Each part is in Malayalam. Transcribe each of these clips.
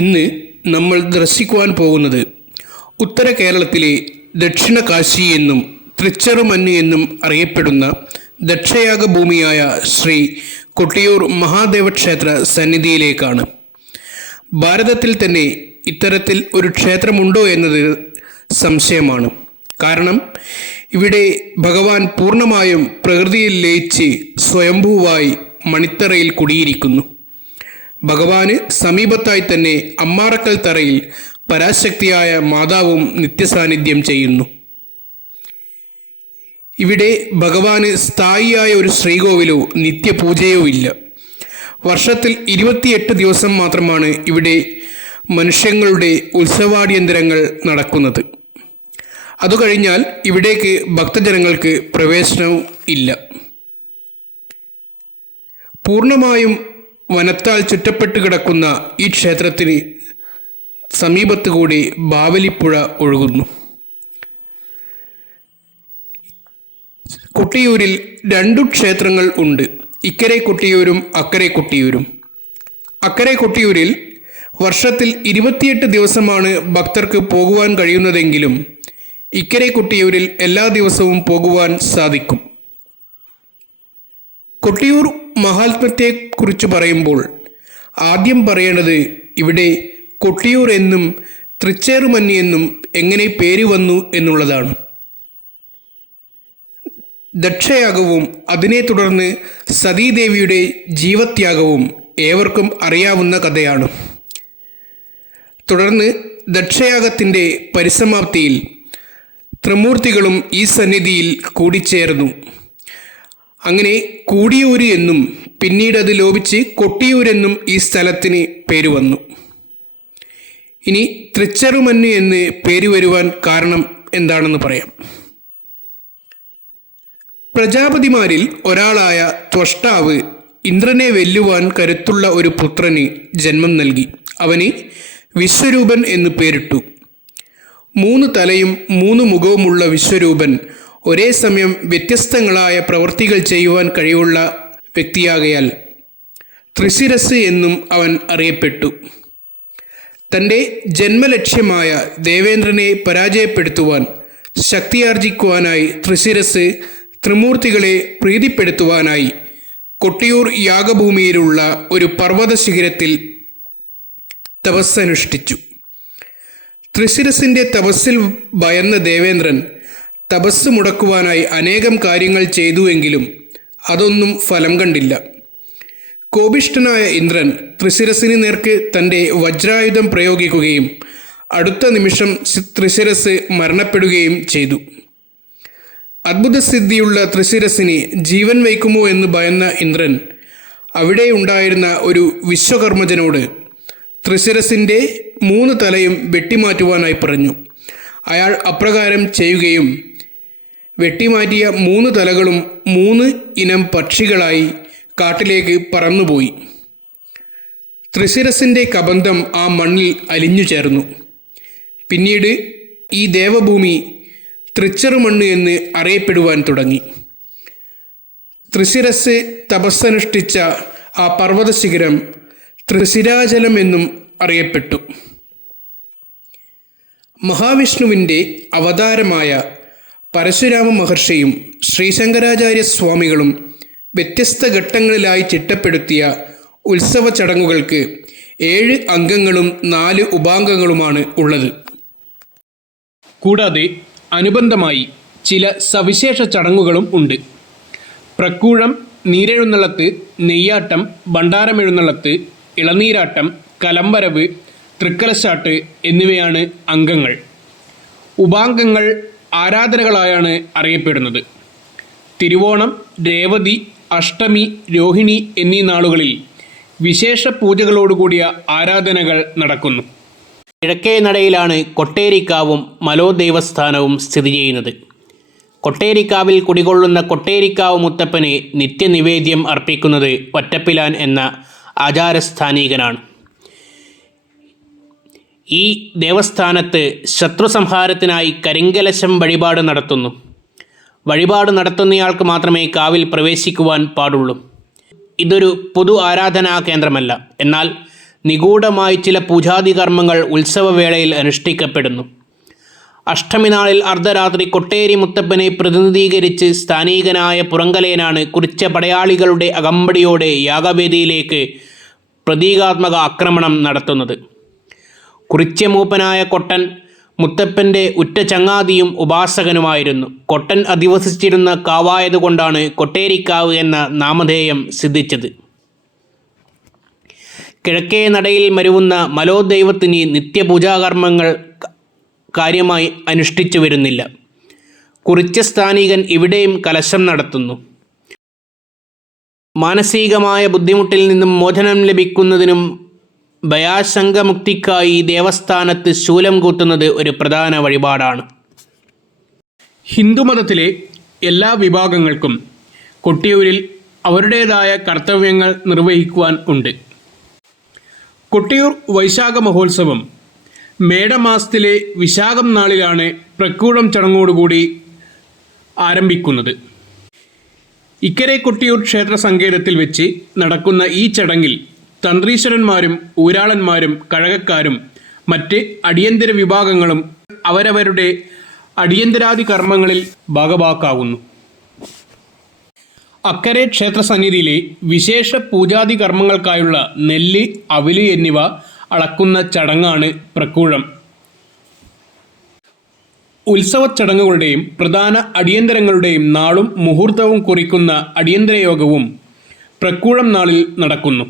ഇന്ന് നമ്മൾ ദർശിക്കുവാൻ പോകുന്നത് ഉത്തര കേരളത്തിലെ ദക്ഷിണ കാശി എന്നും തൃച്ചെറുമണ്ണ് എന്നും അറിയപ്പെടുന്ന ദക്ഷയാഗ ഭൂമിയായ ശ്രീ കൊട്ടിയൂർ മഹാദേവ ക്ഷേത്ര സന്നിധിയിലേക്കാണ്. ഭാരതത്തിൽ തന്നെ ഇത്തരത്തിൽ ഒരു ക്ഷേത്രമുണ്ടോ എന്നത് സംശയമാണ്. കാരണം ഇവിടെ ഭഗവാൻ പൂർണ്ണമായും പ്രകൃതിയിൽ ലയിച്ച് സ്വയംഭൂവായി മണിത്തറയിൽ കുടിയിരിക്കുന്നു. ഭഗവാന് സമീപത്തായി തന്നെ അമ്മാറക്കൽ തറയിൽ പരാശക്തിയായ മാതാവും നിത്യസാന്നിധ്യം ചെയ്യുന്നു. ഇവിടെ ഭഗവാന് സ്ഥായിയായ ഒരു ശ്രീകോവിലോ നിത്യപൂജയോ ഇല്ല. വർഷത്തിൽ 28 ദിവസം മാത്രമാണ് ഇവിടെ മനുഷ്യങ്ങളുടെ ഉത്സവാടിയന്തരങ്ങൾ നടക്കുന്നത്. അതുകഴിഞ്ഞാൽ ഇവിടേക്ക് ഭക്തജനങ്ങൾക്ക് പ്രവേശനവും ഇല്ല. പൂർണ്ണമായും വനത്താൽ ചുറ്റപ്പെട്ട് കിടക്കുന്ന ഈ ക്ഷേത്രത്തിന് സമീപത്ത് കൂടി ബാവലിപ്പുഴ ഒഴുകുന്നു. കൊട്ടിയൂരിൽ 2 ക്ഷേത്രങ്ങൾ ഉണ്ട്. ഇക്കരെ കൊട്ടിയൂരും അക്കരെ കൊട്ടിയൂരും. അക്കരെ കൊട്ടിയൂരിൽ വർഷത്തിൽ 28 ദിവസമാണ് ഭക്തർക്ക് പോകുവാൻ കഴിയുന്നതെങ്കിലും ഇക്കരെ കൊട്ടിയൂരിൽ എല്ലാ ദിവസവും പോകുവാൻ സാധിക്കും. കൊട്ടിയൂർ മഹാത്മ്യത്തെക്കുറിച്ച് പറയുമ്പോൾ ആദ്യം പറയേണ്ടത് ഇവിടെ കൊട്ടിയൂർ എന്നും തൃച്ചേറുമണ്ണ് എന്നും എങ്ങനെ പേര് വന്നു എന്നുള്ളതാണ്. ദക്ഷയാഗവും അതിനെ തുടർന്ന് സതീദേവിയുടെ ജീവത്യാഗവും ഏവർക്കും അറിയാവുന്ന കഥയാണ്. തുടർന്ന് ദക്ഷയാഗത്തിൻ്റെ പരിസമാപ്തിയിൽ ത്രിമൂർത്തികളും ഈ സന്നിധിയിൽ കൂടിച്ചേർന്നു. അങ്ങനെ കൂടിയൂര് എന്നും പിന്നീട് അത് ലോപിച്ച് കൊട്ടിയൂരെന്നും ഈ സ്ഥലത്തിന് പേര് വന്നു. ഇനി തൃച്ചെറുമണ്ണ് എന്ന് പേര് വരുവാൻ കാരണം എന്താണെന്ന് പറയാം. പ്രജാപതിമാരിൽ ഒരാളായ ത്വഷ്ടാവ് ഇന്ദ്രനെ വെല്ലുവാൻ കരുത്തുള്ള ഒരു പുത്രന് ജന്മം നൽകി. അവന് വിശ്വരൂപൻ എന്ന് പേരിട്ടു. 3 തലയും 3 മുഖവുമുള്ള വിശ്വരൂപൻ ഒരേ സമയം വ്യത്യസ്തങ്ങളായ പ്രവൃത്തികൾ ചെയ്യുവാൻ കഴിവുള്ള വ്യക്തിയാകയാൽ ത്രിശിരസ് എന്നും അവൻ അറിയപ്പെട്ടു. തൻ്റെ ജന്മലക്ഷ്യമായ ദേവേന്ദ്രനെ പരാജയപ്പെടുത്തുവാൻ ശക്തിയാർജിക്കുവാനായി ത്രിശിരസ് ത്രിമൂർത്തികളെ പ്രീതിപ്പെടുത്തുവാനായി കൊട്ടിയൂർ യാഗഭൂമിയിലുള്ള ഒരു പർവ്വത ശിഖരത്തിൽ തപസ്സനുഷ്ഠിച്ചു. ത്രിശിരസിൻ്റെ തപസ്സിൽ ഭയന്ന ദേവേന്ദ്രൻ തപസ് മുടക്കുവാനായി അനേകം കാര്യങ്ങൾ ചെയ്തുവെങ്കിലും അതൊന്നും ഫലം കണ്ടില്ല. കോപിഷ്ഠനായ ഇന്ദ്രൻ ത്രിശിരസിന് നേർക്ക് തൻ്റെ വജ്രായുധം പ്രയോഗിക്കുകയും അടുത്ത നിമിഷം ത്രിശിരസ് മരണപ്പെടുകയും ചെയ്തു. അത്ഭുതസിദ്ധിയുള്ള ത്രിശിരസിന് ജീവൻ വയ്ക്കുമോ എന്ന് ഭയന്ന ഇന്ദ്രൻ അവിടെ ഉണ്ടായിരുന്ന ഒരു വിശ്വകർമ്മജനോട് ത്രിശിരസിൻ്റെ 3 തലയും വെട്ടിമാറ്റുവാനായി പറഞ്ഞു. അയാൾ അപ്രകാരം ചെയ്യുകയും വെട്ടിമാറ്റിയ 3 തലകളും 3 ഇനം പക്ഷികളായി കാട്ടിലേക്ക് പറന്നുപോയി. ത്രിശിരസിൻ്റെ കബന്ധം ആ മണ്ണിൽ അലിഞ്ഞു ചേർന്നു. പിന്നീട് ഈ ദേവഭൂമി തൃച്ചെറുമണ്ണ് എന്ന് അറിയപ്പെടുവാൻ തുടങ്ങി. ത്രിശിരസ് തപസ്സനുഷ്ഠിച്ച ആ പർവ്വത ശിഖരം ത്രിശിരാചലം എന്നും അറിയപ്പെട്ടു. മഹാവിഷ്ണുവിൻ്റെ അവതാരമായ പരശുരാമ മഹർഷിയും ശ്രീശങ്കരാചാര്യ സ്വാമികളും വ്യത്യസ്ത ഘട്ടങ്ങളിലായി ചിട്ടപ്പെടുത്തിയ ഉത്സവ ചടങ്ങുകൾക്ക് 7 അംഗങ്ങളും 4 ഉപാംഗങ്ങളുമാണ് ഉള്ളത്. കൂടാതെ അനുബന്ധമായി ചില സവിശേഷ ചടങ്ങുകളും ഉണ്ട്. പ്രക്കൂഴം, നീരെഴുന്നള്ളത്ത്, നെയ്യാട്ടം, ഭണ്ഡാരമെഴുന്നള്ളത്ത്, ഇളനീരാട്ടം, കലംവരവ്, തൃക്കലശാട്ട് എന്നിവയാണ് അംഗങ്ങൾ. ഉപാംഗങ്ങൾ ആരാധനകളായാണ് അറിയപ്പെടുന്നത്. തിരുവോണം, രേവതി, അഷ്ടമി, രോഹിണി എന്നീ നാളുകളിൽ വിശേഷ പൂജകളോടുകൂടിയ ആരാധനകൾ നടക്കുന്നു. കിഴക്കേ നടയിലാണ് കൊട്ടേരിക്കാവും മലോദേവസ്ഥാനവും സ്ഥിതി ചെയ്യുന്നത്. കൊട്ടേരിക്കാവിൽ കുടികൊള്ളുന്ന കൊട്ടേരിക്കാവ് മുത്തപ്പന് നിത്യനിവേദ്യം അർപ്പിക്കുന്നത് ഒറ്റപ്പിലാൻ എന്ന ആചാരസ്ഥാനികനാണ്. ഈ ദേവസ്ഥാനത്ത് ശത്രുസംഹാരത്തിനായി കരിങ്കലശം വഴിപാട് നടത്തുന്നു. വഴിപാട് നടത്തുന്നയാൾക്ക് മാത്രമേ കാവിൽ പ്രവേശിക്കുവാൻ പാടുള്ളൂ. ഇതൊരു പൊതു ആരാധനാ കേന്ദ്രമല്ല. എന്നാൽ നിഗൂഢമായി ചില പൂജാതി കർമ്മങ്ങൾ ഉത്സവവേളയിൽ അനുഷ്ഠിക്കപ്പെടുന്നു. അഷ്ടമി നാളിൽ അർദ്ധരാത്രി കൊട്ടേരി മുത്തപ്പനെ പ്രതിനിധീകരിച്ച് സ്ഥാനീകനായ പുറങ്കലയനാണ് കുറിച്ച പടയാളികളുടെ അകമ്പടിയോടെ യാഗവേദിയിലേക്ക് പ്രതീകാത്മക ആക്രമണം നടത്തുന്നത്. കുറിച്യമൂപ്പനായ കൊട്ടൻ മുത്തപ്പൻ്റെ ഉറ്റ ചങ്ങാതിയും ഉപാസകനുമായിരുന്നു. കൊട്ടൻ അധിവസിച്ചിരുന്ന കാവായതുകൊണ്ടാണ് കൊട്ടേരിക്കാവ് എന്ന നാമധേയം സിദ്ധിച്ചത്. കിഴക്കേ നടയിൽ മരുവുന്ന മലോദൈവത്തിന് നിത്യപൂജാകർമ്മങ്ങൾ കാര്യമായി അനുഷ്ഠിച്ചു വരുന്നില്ല. കുറിച്യ സ്ഥാനികൻ ഇവിടെയും കലശം നടത്തുന്നു. മാനസികമായ ബുദ്ധിമുട്ടിൽ നിന്നും മോചനം ലഭിക്കുന്നതിനും ഭയാശങ്കമുക്തിക്കായി ദേവസ്ഥാനത്ത് ശൂലം കൂത്തുന്നത് ഒരു പ്രധാന വഴിപാടാണ്. ഹിന്ദുമതത്തിലെ എല്ലാ വിഭാഗങ്ങൾക്കും കൊട്ടിയൂരിൽ അവരുടേതായ കർത്തവ്യങ്ങൾ നിർവഹിക്കുവാൻ ഉണ്ട്. കൊട്ടിയൂർ വൈശാഖ മഹോത്സവം മേടമാസത്തിലെ വിശാഖം നാളിലാണ് പ്രക്കൂടം ചടങ്ങോടുകൂടി ആരംഭിക്കുന്നത്. ഇക്കരെ കൊട്ടിയൂർ ക്ഷേത്ര സങ്കേതത്തിൽ വെച്ച് നടക്കുന്ന ഈ ചടങ്ങിൽ തന്ത്രീശ്വരന്മാരും ഊരാളന്മാരും കഴകക്കാരും മറ്റ് അടിയന്തര വിഭാഗങ്ങളും അവരവരുടെ അടിയന്തരാദി കർമ്മങ്ങളിൽ ഭാഗഭാക്കാവുന്നു. അക്കരെ ക്ഷേത്രസന്നിധിയിലെ വിശേഷ പൂജാതി കർമ്മങ്ങൾക്കായുള്ള നെല്ല്, അവില് എന്നിവ അളക്കുന്ന ചടങ്ങാണ് പ്രക്കൂഴം. ഉത്സവ ചടങ്ങുകളുടെയും പ്രധാന അടിയന്തരങ്ങളുടെയും നാളും മുഹൂർത്തവും കുറിക്കുന്ന അടിയന്തര യോഗവും പ്രക്കൂഴം നാളിൽ നടക്കുന്നു.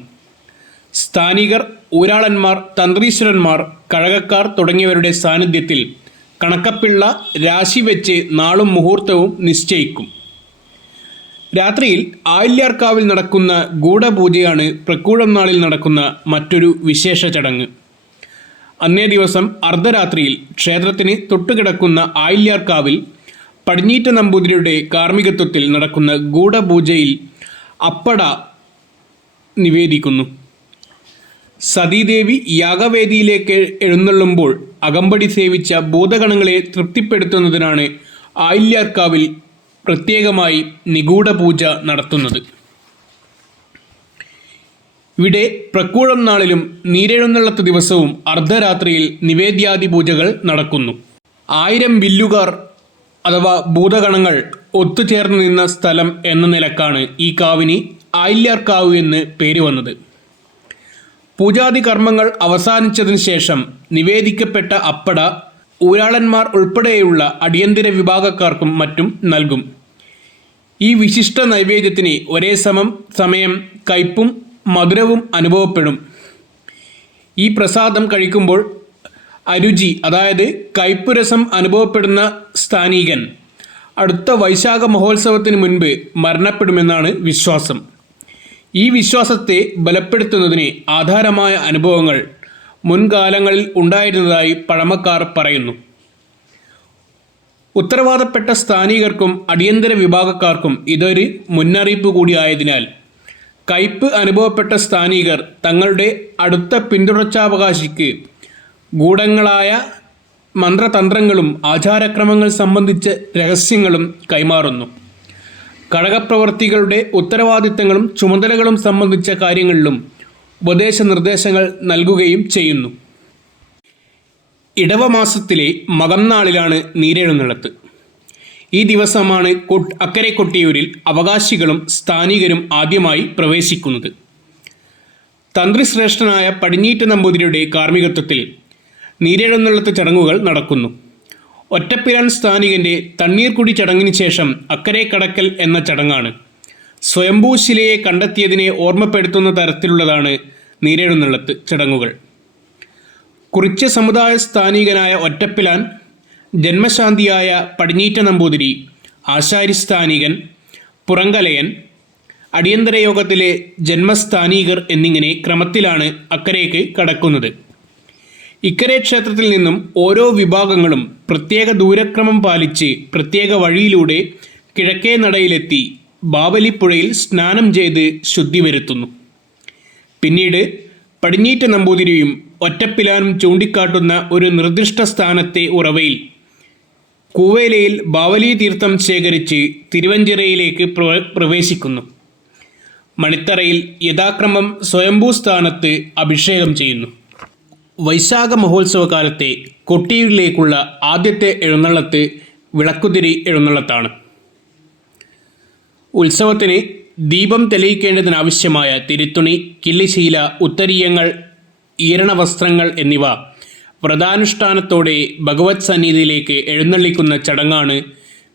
സ്ഥാനികർ, ഊരാളന്മാർ, തന്ത്രീശ്വരന്മാർ, കഴകക്കാർ തുടങ്ങിയവരുടെ സാന്നിധ്യത്തിൽ കണക്കപ്പിള്ള രാശി വെച്ച് നാളും മുഹൂർത്തവും നിശ്ചയിക്കും. രാത്രിയിൽ ആയില്യാർക്കാവിൽ നടക്കുന്ന ഗൂഢപൂജയാണ് പ്രക്കൂഴം നാളിൽ നടക്കുന്ന മറ്റൊരു വിശേഷ ചടങ്ങ്. അന്നേ ദിവസം അർദ്ധരാത്രിയിൽ ക്ഷേത്രത്തിന് തൊട്ടുകിടക്കുന്ന ആയില്യാർക്കാവിൽ പടിഞ്ഞീറ്റ നമ്പൂതിരിയുടെ കാർമ്മികത്വത്തിൽ നടക്കുന്ന ഗൂഢപൂജയിൽ അപ്പട നിവേദിക്കുന്നു. സതീദേവി യാഗവേദിയിലേക്ക് എഴുന്നള്ളുമ്പോൾ അകമ്പടി സേവിച്ച ഭൂതഗണങ്ങളെ തൃപ്തിപ്പെടുത്തുന്നതിനാണ് ആയില്യാർക്കാവിൽ പ്രത്യേകമായി നിഗൂഢ പൂജ നടത്തുന്നത്. ഇവിടെ പ്രക്കൂഴം നാളിലും നീരെഴുന്നള്ളത്ത് ദിവസവും അർദ്ധരാത്രിയിൽ നിവേദ്യാദി പൂജകൾ നടക്കുന്നു. 1000 വില്ലുകാർ അഥവാ ഭൂതഗണങ്ങൾ ഒത്തുചേർന്ന് നിന്ന സ്ഥലം എന്ന നിലക്കാണ് ഈ കാവിന് ആയില്യാർക്കാവ് എന്ന് പേര് വന്നത്. പൂജാതി കർമ്മങ്ങൾ അവസാനിച്ചതിന് ശേഷം നിവേദിക്കപ്പെട്ട അപ്പട ഊരാളന്മാർ ഉൾപ്പെടെയുള്ള അടിയന്തര വിഭാഗക്കാർക്കും മറ്റും നൽകും. ഈ വിശിഷ്ട നൈവേദ്യത്തിന് ഒരേ സമയം കയ്പും മധുരവും അനുഭവപ്പെടും. ഈ പ്രസാദം കഴിക്കുമ്പോൾ അരുചി, അതായത് കയ്പ് രസം അനുഭവപ്പെടുന്ന സ്ഥാനീകൻ അടുത്ത വൈശാഖ മഹോത്സവത്തിന് മുൻപ് മരണപ്പെടുമെന്നാണ് വിശ്വാസം. ഈ വിശ്വാസത്തെ ബലപ്പെടുത്തുന്നതിന് ആധാരമായ അനുഭവങ്ങൾ മുൻകാലങ്ങളിൽ ഉണ്ടായിരുന്നതായി പഴമക്കാർ പറയുന്നു. ഉത്തരവാദപ്പെട്ട സ്ഥാനീകർക്കും അടിയന്തര വിഭാഗക്കാർക്കും ഇതൊരു മുന്നറിയിപ്പ് കൂടിയായതിനാൽ കയ്പ് അനുഭവപ്പെട്ട സ്ഥാനീകർ തങ്ങളുടെ അടുത്ത പിന്തുടർച്ചാവകാശിക്ക് ഗൂഢങ്ങളായ മന്ത്രതന്ത്രങ്ങളും ആചാരക്രമങ്ങൾ സംബന്ധിച്ച രഹസ്യങ്ങളും കൈമാറുന്നു. കഴകപ്രവർത്തികളുടെ ഉത്തരവാദിത്തങ്ങളും ചുമതലകളും സംബന്ധിച്ച കാര്യങ്ങളിലും ഉപദേശ നിർദ്ദേശങ്ങൾ നൽകുകയും ചെയ്യുന്നു. ഇടവമാസത്തിലെ മകം നാളിലാണ് നീരെഴുന്നള്ളത്ത്. ഈ ദിവസമാണ് അക്കരെ കൊട്ടിയൂരിൽ അവകാശികളും സ്ഥാനികരും ആദ്യമായി പ്രവേശിക്കുന്നത്. തന്ത്രിശ്രേഷ്ഠനായ പടിഞ്ഞീറ്റ നമ്പൂതിരിയുടെ കാർമ്മികത്വത്തിൽ നീരെഴുന്നള്ളത്ത് ചടങ്ങുകൾ നടക്കുന്നു. ഒറ്റപ്പിരാൻ സ്ഥാനികൻ്റെ തണ്ണീർക്കുടി ചടങ്ങിന് ശേഷം അക്കരെ കടക്കൽ എന്ന ചടങ്ങാണ്. സ്വയംഭൂ ശിലയെ കണ്ടെത്തിയതിനെ ഓർമ്മപ്പെടുത്തുന്ന തരത്തിലുള്ളതാണ് നീരെഴുന്നള്ളത്ത് ചടങ്ങുകൾ. കുറിച്യ സമുദായ സ്ഥാനികനായ ഒറ്റപ്പിലാൻ, ജന്മശാന്തിയായ പടിഞ്ഞീറ്റ നമ്പൂതിരി, ആശാരിസ്ഥാനികൻ, പുറങ്കലയൻ, അടിയന്തര യോഗത്തിലെ ജന്മസ്ഥാനീകർ എന്നിങ്ങനെ ക്രമത്തിലാണ് അക്കരയ്ക്ക് കടക്കുന്നത്. ഇക്കരെ ക്ഷേത്രത്തിൽ നിന്നും ഓരോ വിഭാഗങ്ങളും പ്രത്യേക ദൂരക്രമം പാലിച്ച് പ്രത്യേക വഴിയിലൂടെ കിഴക്കേ നടയിലെത്തി ബാവലിപ്പുഴയിൽ സ്നാനം ചെയ്ത് ശുദ്ധി വരുത്തുന്നു. പിന്നീട് പടിഞ്ഞീറ്റ നമ്പൂതിരിയും ഒറ്റപ്പിലാനും ചൂണ്ടിക്കാട്ടുന്ന ഒരു നിർദ്ദിഷ്ട സ്ഥാനത്തെ ഉറവയിൽ കൂവേലയിൽ ബാവലി തീർത്ഥം ശേഖരിച്ച് തിരുവഞ്ചിറയിലേക്ക് പ്രവേശിക്കുന്നു. മണിത്തറയിൽ യഥാക്രമം സ്വയംഭൂ സ്ഥാനത്ത് അഭിഷേകം ചെയ്യുന്നു. വൈശാഖ മഹോത്സവകാലത്തെ കൊട്ടിയൂരിലേക്കുള്ള ആദ്യത്തെ എഴുന്നള്ളത്ത് വിളക്കുതിരി എഴുന്നള്ളത്താണ്. ഉത്സവത്തിന് ദീപം തെളിയിക്കേണ്ടതിനാവശ്യമായ തിരുത്തുണി, കിള്ളിശീല, ഉത്തരീയങ്ങൾ, ഈരണവസ്ത്രങ്ങൾ എന്നിവ വ്രതാനുഷ്ഠാനത്തോടെ ഭഗവത് സന്നിധിയിലേക്ക് എഴുന്നള്ളിക്കുന്ന ചടങ്ങാണ്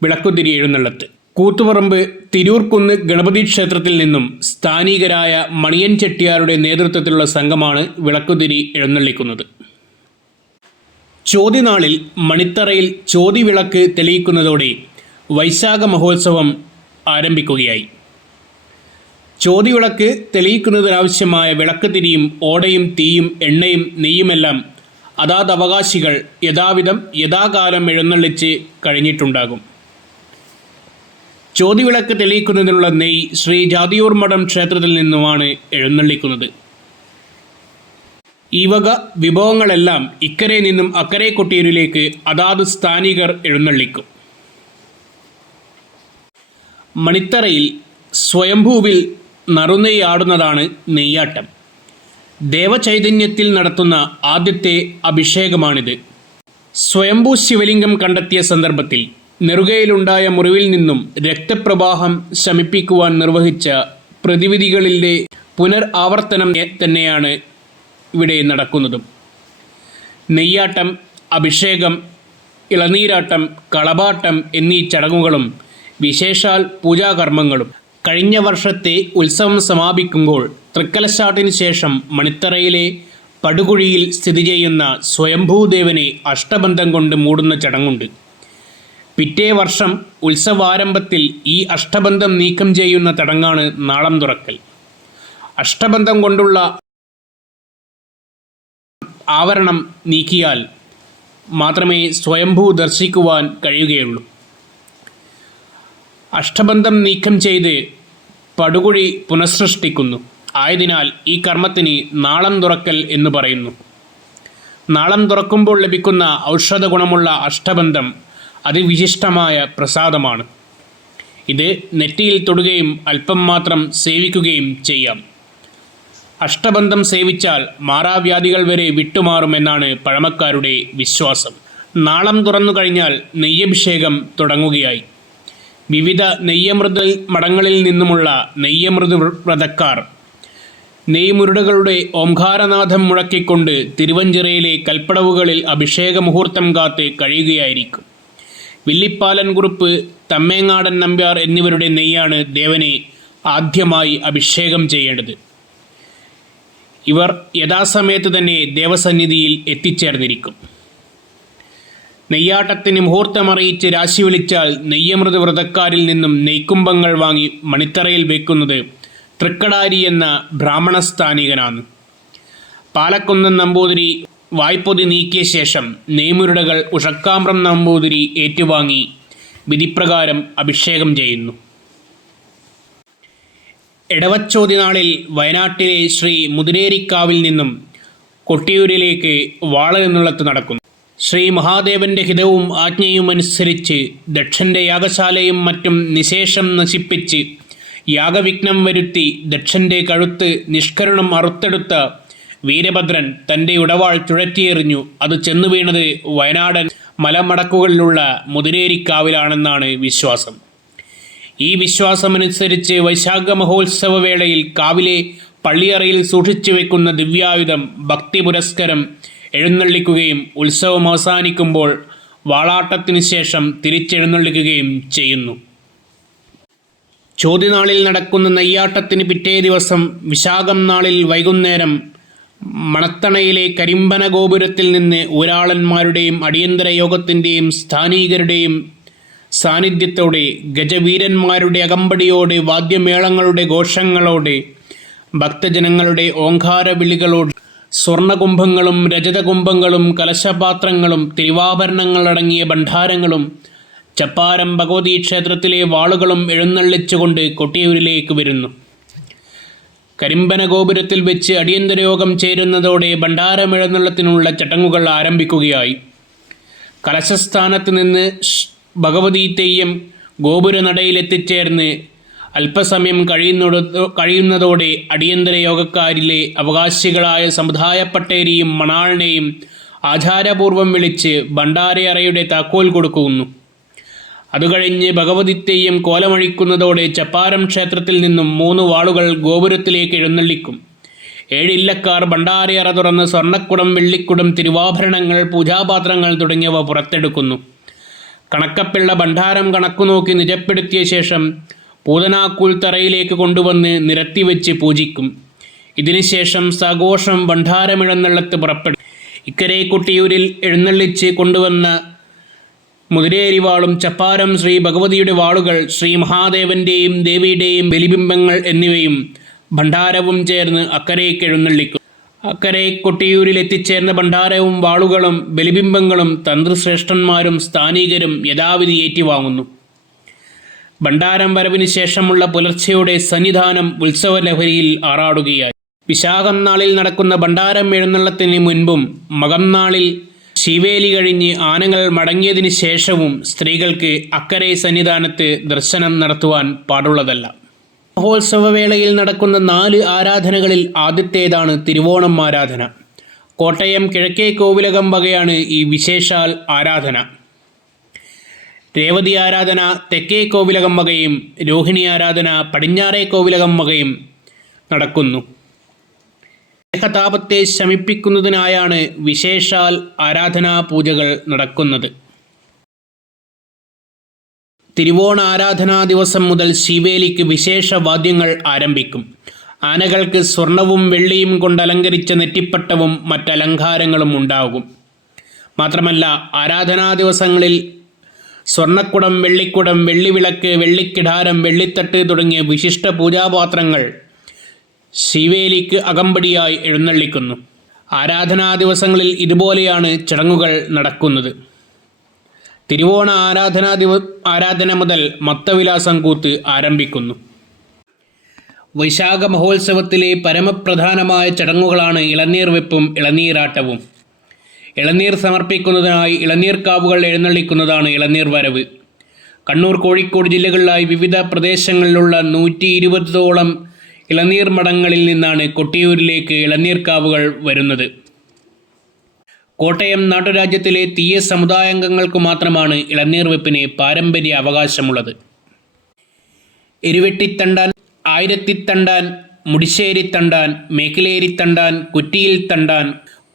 വിളക്കുതിരി എഴുന്നള്ളത്ത്. കൂത്തുപറമ്പ് തിരൂർക്കുന്ന് ഗണപതി ക്ഷേത്രത്തിൽ നിന്നും സ്ഥാനീകരായ മണിയൻ ചെട്ടിയാരുടെ നേതൃത്വത്തിലുള്ള സംഘമാണ് വിളക്കുതിരി എഴുന്നള്ളിക്കുന്നത്. ചോതിനാളിൽ മണിത്തറയിൽ ചോതിവിളക്ക് തെളിയിക്കുന്നതോടെ വൈശാഖ മഹോത്സവം ആരംഭിക്കുകയായി. ചോതിവിളക്ക് തെളിയിക്കുന്നതിനാവശ്യമായ വിളക്ക് തിരിയും ഓടയും തീയും എണ്ണയും നെയ്യുമെല്ലാം അതാത് അവകാശികൾ യഥാവിധം യഥാകാലം എഴുന്നള്ളിച്ച് കഴിഞ്ഞിട്ടുണ്ടാകും. ചോതിവിളക്ക് തെളിയിക്കുന്നതിനുള്ള നെയ്യ് ശ്രീ ജാതിയൂർ മഠം ക്ഷേത്രത്തിൽ നിന്നുമാണ് എഴുന്നള്ളിക്കുന്നത്. ഈ വക വിഭവങ്ങളെല്ലാം ഇക്കരെ നിന്നും അക്കരെ കൊട്ടിയൂരിലേക്ക് അതാത് സ്ഥാനികർ എഴുന്നള്ളിക്കും. മണിത്തറയിൽ സ്വയംഭൂവിൽ നറുനെയ്യ് ആടുന്നതാണ് നെയ്യാട്ടം. ദേവചൈതന്യത്തിൽ നടത്തുന്ന ആദ്യത്തെ അഭിഷേകമാണിത്. സ്വയംഭൂ ശിവലിംഗം കണ്ടെത്തിയ സന്ദർഭത്തിൽ നെറുകയിലുണ്ടായ മുറിവിൽ നിന്നും രക്തപ്രവാഹം ശമിപ്പിക്കുവാൻ നിർവഹിച്ച പ്രതിവിധികളിലെ പുനരാവർത്തനം തന്നെയാണ് ഇവിടെ നടക്കുന്നതും. നെയ്യാട്ടം, അഭിഷേകം, ഇളനീരാട്ടം, കളഭാട്ടം എന്നീ ചടങ്ങുകളും വിശേഷാൽ പൂജാകർമ്മങ്ങളും. കഴിഞ്ഞ വർഷത്തെ ഉത്സവം സമാപിക്കുമ്പോൾ തൃക്കലശാട്ടിന് ശേഷം മണിത്തറയിലെ പടുകുഴിയിൽ സ്ഥിതി ചെയ്യുന്ന സ്വയംഭൂദേവനെ അഷ്ടബന്ധം കൊണ്ട് മൂടുന്ന ചടങ്ങുണ്ട്. പിറ്റേ വർഷം ഉത്സവാരംഭത്തിൽ ഈ അഷ്ടബന്ധം നീക്കം ചെയ്യുന്ന ചടങ്ങാണ് നാളം തുറക്കൽ. അഷ്ടബന്ധം കൊണ്ടുള്ള ആവരണം നീക്കിയാൽ മാത്രമേ സ്വയംഭൂ ദർശിക്കുവാൻ കഴിയുകയുള്ളൂ. അഷ്ടബന്ധം നീക്കം ചെയ്ത് പടുകുഴി പുനഃസൃഷ്ടിക്കുന്നു. ആയതിനാൽ ഈ കർമ്മത്തിന് നാളം തുറക്കൽ എന്ന് പറയുന്നു. നാളം തുറക്കുമ്പോൾ ലഭിക്കുന്ന ഔഷധ ഗുണമുള്ള അഷ്ടബന്ധം അതിവിശിഷ്ടമായ പ്രസാദമാണ്. ഇത് നെറ്റിയിൽ തൊടുകയും അല്പം മാത്രം സേവിക്കുകയും ചെയ്യാം. അഷ്ടബന്ധം സേവിച്ചാൽ മാറാവ്യാധികൾ വരെ വിട്ടുമാറുമെന്നാണ് പഴമക്കാരുടെ വിശ്വാസം. നാളം തുറന്നു കഴിഞ്ഞാൽ നെയ്യഭിഷേകം തുടങ്ങുകയായി. വിവിധ നെയ്യമൃത് മഠങ്ങളിൽ നിന്നുമുള്ള നെയ്യമൃത് വ്രതക്കാർ നെയ്മുരുടകളുടെ ഓംകാരനാഥം മുഴക്കിക്കൊണ്ട് തിരുവഞ്ചിറയിലെ കൽപ്പടവുകളിൽ അഭിഷേക മുഹൂർത്തം കാത്ത് കഴിയുകയായിരിക്കും. വില്ലിപ്പാലൻ കുറുപ്പ്, തമ്മേങ്ങാടൻ നമ്പ്യാർ എന്നിവരുടെ നെയ്യാണ് ദേവനെ ആദ്യമായി അഭിഷേകം ചെയ്യേണ്ടത്. ഇവർ യഥാസമയത്ത് തന്നെ ദേവസന്നിധിയിൽ എത്തിച്ചേർന്നിരിക്കും. നെയ്യാട്ടത്തിന് മുഹൂർത്തമറിയിച്ച് രാശി വിളിച്ചാൽ നെയ്യമൃത് വ്രതക്കാരിൽ നിന്നും നെയ്ക്കുംഭങ്ങൾ വാങ്ങി മണിത്തറയിൽ വയ്ക്കുന്നത് തൃക്കടാരി എന്ന ബ്രാഹ്മണസ്ഥാനികനാണ്. പാലക്കുന്നം നമ്പൂതിരി വായ്പൊതി നീക്കിയ ശേഷം നെയ്മുരുടകൾ ഉഷക്കാമ്പ്രം നമ്പൂതിരി ഏറ്റുവാങ്ങി വിധിപ്രകാരം അഭിഷേകം ചെയ്യുന്നു. എടവച്ചോതി നാളിൽ വയനാട്ടിലെ ശ്രീ മുതിരേരിക്കാവിൽ നിന്നും കൊട്ടിയൂരിലേക്ക് വാളെഴുന്നള്ളത്ത് നടക്കുന്നു. ശ്രീ മഹാദേവന്റെ ഹിതവും ആജ്ഞയും അനുസരിച്ച് ദക്ഷന്റെ യാഗശാലയും മറ്റും നിശേഷം നശിപ്പിച്ച് യാഗവിഘ്നം വരുത്തി ദക്ഷന്റെ കഴുത്ത് നിഷ്കരുണം അറുത്തെടുത്ത വീരഭദ്രൻ തൻ്റെ ഉടവാൾ ചുഴറ്റിയെറിഞ്ഞു. അത് ചെന്നു വീണത് വയനാടൻ മലമടക്കുകളിലുള്ള മുതിരേരിക്കാവിലാണെന്നാണ് വിശ്വാസം. ഈ വിശ്വാസമനുസരിച്ച് വൈശാഖ മഹോത്സവ വേളയിൽ കാവിലെ പള്ളിയറയിൽ സൂക്ഷിച്ചു വെക്കുന്ന ദിവ്യായുധം ഭക്തി പുരസ്കരം എഴുന്നള്ളിക്കുകയും ഉത്സവം അവസാനിക്കുമ്പോൾ വാളാട്ടത്തിന് ശേഷം തിരിച്ചെഴുന്നള്ളിക്കുകയും ചെയ്യുന്നു. ചോതിനാളിൽ നടക്കുന്ന നെയ്യാട്ടത്തിന് പിറ്റേ ദിവസം വിശാഖം നാളിൽ വൈകുന്നേരം മണത്തണയിലെ കരിമ്പന ഗോപുരത്തിൽ നിന്ന് ഊരാളന്മാരുടെയും അടിയന്തര യോഗത്തിൻ്റെയും സ്ഥാനീകരുടെയും സാന്നിധ്യത്തോടെ ഗജവീരന്മാരുടെ അകമ്പടിയോടെ വാദ്യമേളങ്ങളുടെ ഘോഷങ്ങളോടെ ഭക്തജനങ്ങളുടെ ഓങ്കാരവിളികളോട് സ്വർണകുംഭങ്ങളും രജതകുംഭങ്ങളും കലശപാത്രങ്ങളും തിരുവാഭരണങ്ങളടങ്ങിയ ഭണ്ഡാരങ്ങളും ചപ്പാരം ഭഗവതി ക്ഷേത്രത്തിലെ വാളുകളും എഴുന്നള്ളിച്ചുകൊണ്ട് കൊട്ടിയൂരിലേക്ക് വരുന്നു. കരിമ്പന ഗോപുരത്തിൽ വെച്ച് അടിയന്തര യോഗം ചേരുന്നതോടെ ഭണ്ഡാരമെഴുന്നള്ളത്തിനുള്ള ചടങ്ങുകൾ ആരംഭിക്കുകയായി. കലശസ്ഥാനത്ത് നിന്ന് ഭഗവതി തെയ്യം ഗോപുരനടയിലെത്തിച്ചേർന്ന് അല്പസമയം കഴിയുന്നതോടെ അടിയന്തര യോഗക്കാരിലെ അവകാശികളായ സമുദായ പട്ടേരിയും മണാളിനെയും ആചാരപൂർവം വിളിച്ച് ഭണ്ഡാരയറയുടെ താക്കോൽ കൊടുക്കുന്നു. അതുകഴിഞ്ഞ് ഭഗവതി തെയ്യം കോലമഴിക്കുന്നതോടെ ചപ്പാരം ക്ഷേത്രത്തിൽ നിന്നും 3 വാളുകൾ ഗോപുരത്തിലേക്ക് എഴുന്നള്ളിക്കും. 7 ഇല്ലക്കാർ ഭണ്ഡാരയറ തുറന്ന് സ്വർണ്ണക്കുടം, വെള്ളിക്കുടം, തിരുവാഭരണങ്ങൾ, പൂജാപാത്രങ്ങൾ തുടങ്ങിയവ പുറത്തെടുക്കുന്നു. കണക്കപ്പിള്ള ഭണ്ഡാരം കണക്കുനോക്കി നിജപ്പെടുത്തിയ ശേഷം പൂതനാക്കൂൽ തറയിലേക്ക് കൊണ്ടുവന്ന് നിരത്തിവെച്ച് പൂജിക്കും. ഇതിനുശേഷം സഘോഷം ഭണ്ഡാരമെഴുന്നള്ളത്ത് പുറപ്പെടും. ഇക്കരെ കൊട്ടിയൂരിൽ എഴുന്നള്ളിച്ച് കൊണ്ടുവന്ന മുതിരേരിവാളും ചപ്പാരം ശ്രീ ഭഗവതിയുടെ വാളുകൾ, ശ്രീ മഹാദേവൻ്റെയും ദേവിയുടെയും ബലിബിംബങ്ങൾ എന്നിവയും ഭണ്ഡാരവും ചേർന്ന് അക്കരയ്ക്ക് എഴുന്നള്ളിക്കും. അക്കരെ കൊട്ടിയൂരിൽ എത്തിച്ചേർന്ന ഭണ്ഡാരവും വാളുകളും ബലിബിംബങ്ങളും തന്ത്രശ്രേഷ്ഠന്മാരും സ്ഥാനികരും യഥാവിധി ഏറ്റുവാങ്ങുന്നു. ഭണ്ഡാരം വരവിന് ശേഷമുള്ള പുലർച്ചെയുടെ സന്നിധാനം ഉത്സവലഹരിയിൽ ആറാടുകയായി. വിശാഖം നാളിൽ നടക്കുന്ന ഭണ്ഡാരം എഴുന്നള്ളത്തിന് മുൻപും മകം നാളിൽ ശിവേലി കഴിഞ്ഞ് ആനകൾ മടങ്ങിയതിന് ശേഷവും സ്ത്രീകൾക്ക് അക്കരെ സന്നിധാനത്ത് ദർശനം നടത്തുവാൻ പാടുള്ളതല്ല. മഹോത്സവവേളയിൽ നടക്കുന്ന 4 ആരാധനകളിൽ ആദ്യത്തേതാണ് തിരുവോണം ആരാധന. കോട്ടയം കിഴക്കേ കോവിലകം വകയാണ് ഈ വിശേഷാൽ ആരാധന. രേവതി ആരാധന തെക്കേ കോവിലകം വകയും രോഹിണി ആരാധന പടിഞ്ഞാറേ കോവിലകം വകയും നടക്കുന്നു. ദേഹതാപത്തെ ശമിപ്പിക്കുന്നതിനായാണ് വിശേഷാൽ ആരാധനാ പൂജകൾ നടക്കുന്നത്. തിരുവോണ ആരാധനാ ദിവസം മുതൽ ശിവേലിക്ക് വിശേഷ വാദ്യങ്ങൾ ആരംഭിക്കും. ആനകൾക്ക് സ്വർണവും വെള്ളിയും കൊണ്ട് അലങ്കരിച്ച നെറ്റിപ്പട്ടവും മറ്റലങ്കാരങ്ങളും ഉണ്ടാകും. മാത്രമല്ല, ആരാധനാ ദിവസങ്ങളിൽ സ്വർണ്ണക്കുടം, വെള്ളിക്കുടം, വെള്ളിവിളക്ക്, വെള്ളിക്കിടാരം, വെള്ളിത്തട്ട് തുടങ്ങിയ വിശിഷ്ട പൂജാപാത്രങ്ങൾ ശിവേലിക്ക് അകമ്പടിയായി എഴുന്നള്ളിക്കുന്നു. ആരാധനാ ദിവസങ്ങളിൽ ഇതുപോലെയാണ് ചടങ്ങുകൾ നടക്കുന്നത്. തിരുവോണ ആരാധന മുതൽ മത്തവിലാസം കൂത്ത് ആരംഭിക്കുന്നു. വൈശാഖ മഹോത്സവത്തിലെ പരമപ്രധാനമായ ചടങ്ങുകളാണ് ഇളനീർ വെപ്പും ഇളനീരാട്ടവും. ഇളനീർ സമർപ്പിക്കുന്നതിനായി ഇളനീർക്കാവുകൾ എഴുന്നള്ളിക്കുന്നതാണ് ഇളനീർ വരവ്. കണ്ണൂർ, കോഴിക്കോട് ജില്ലകളിലായി വിവിധ പ്രദേശങ്ങളിലുള്ള 120ഓളം ഇളനീർ മഠങ്ങളിൽ നിന്നാണ് കൊട്ടിയൂരിലേക്ക് ഇളനീർക്കാവുകൾ വരുന്നത്. കോട്ടയം നാട്ടുരാജ്യത്തിലെ തീയ സമുദായാംഗങ്ങൾക്ക് മാത്രമാണ് ഇളനീർ വെപ്പിന് പാരമ്പര്യ അവകാശമുള്ളത്. എരുവെട്ടിത്തണ്ടാൻ, ആയിരത്തിത്തണ്ടാൻ, മുടിശ്ശേരിത്തണ്ടാൻ, മേക്കിലേരിത്തണ്ടാൻ, കുറ്റിയിൽ തണ്ടാൻ,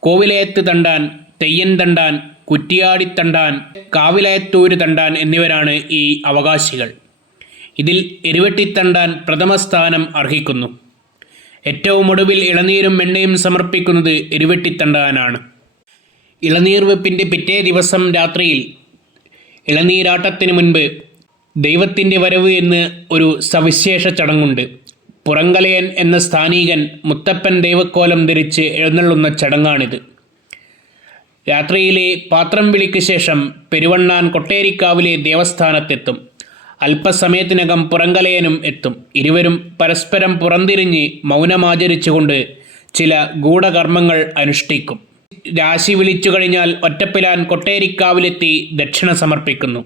കോവിലയത്ത് തണ്ടാൻ, തെയ്യൻ തണ്ടാൻ, കുറ്റിയാടിത്തണ്ടാൻ, കാവിലയത്തൂര് തണ്ടാൻ എന്നിവരാണ് ഈ അവകാശികൾ. ഇതിൽ എരുവെട്ടിത്തണ്ടാൻ പ്രഥമ സ്ഥാനം അർഹിക്കുന്നു. ഏറ്റവും ഒടുവിൽ ഇളനീരും വെണ്ണയും സമർപ്പിക്കുന്നത് എരുവെട്ടിത്തണ്ടാനാണ്. ഇളനീർ വെപ്പിൻ്റെ പിറ്റേ ദിവസം രാത്രിയിൽ ഇളനീരാട്ടത്തിന് മുൻപ് ദൈവത്തിൻ്റെ വരവ് എന്ന് ഒരു സവിശേഷ ചടങ്ങുണ്ട്. പുറങ്കലയൻ എന്ന സ്ഥാനീകൻ മുത്തപ്പൻ ദൈവക്കോലം ധരിച്ച് എഴുന്നള്ളുന്ന ചടങ്ങാണിത്. രാത്രിയിലെ പാത്രം വിളിക്ക് ശേഷം പെരുവണ്ണാൻ കൊട്ടേരിക്കാവിലെ ദേവസ്ഥാനത്തെത്തും. അല്പസമയത്തിനകം പുറങ്കലയനും എത്തും. ഇരുവരും പരസ്പരം പുറംതിരിഞ്ഞ് മൗനമാചരിച്ചുകൊണ്ട് ചില ഗൂഢകർമ്മങ്ങൾ അനുഷ്ഠിക്കും. രാശി വിളിച്ചു കഴിഞ്ഞാൽ ഒറ്റപ്പിലാൻ കൊട്ടേരിക്കാവിലെത്തി ദക്ഷിണ സമർപ്പിക്കുന്നു.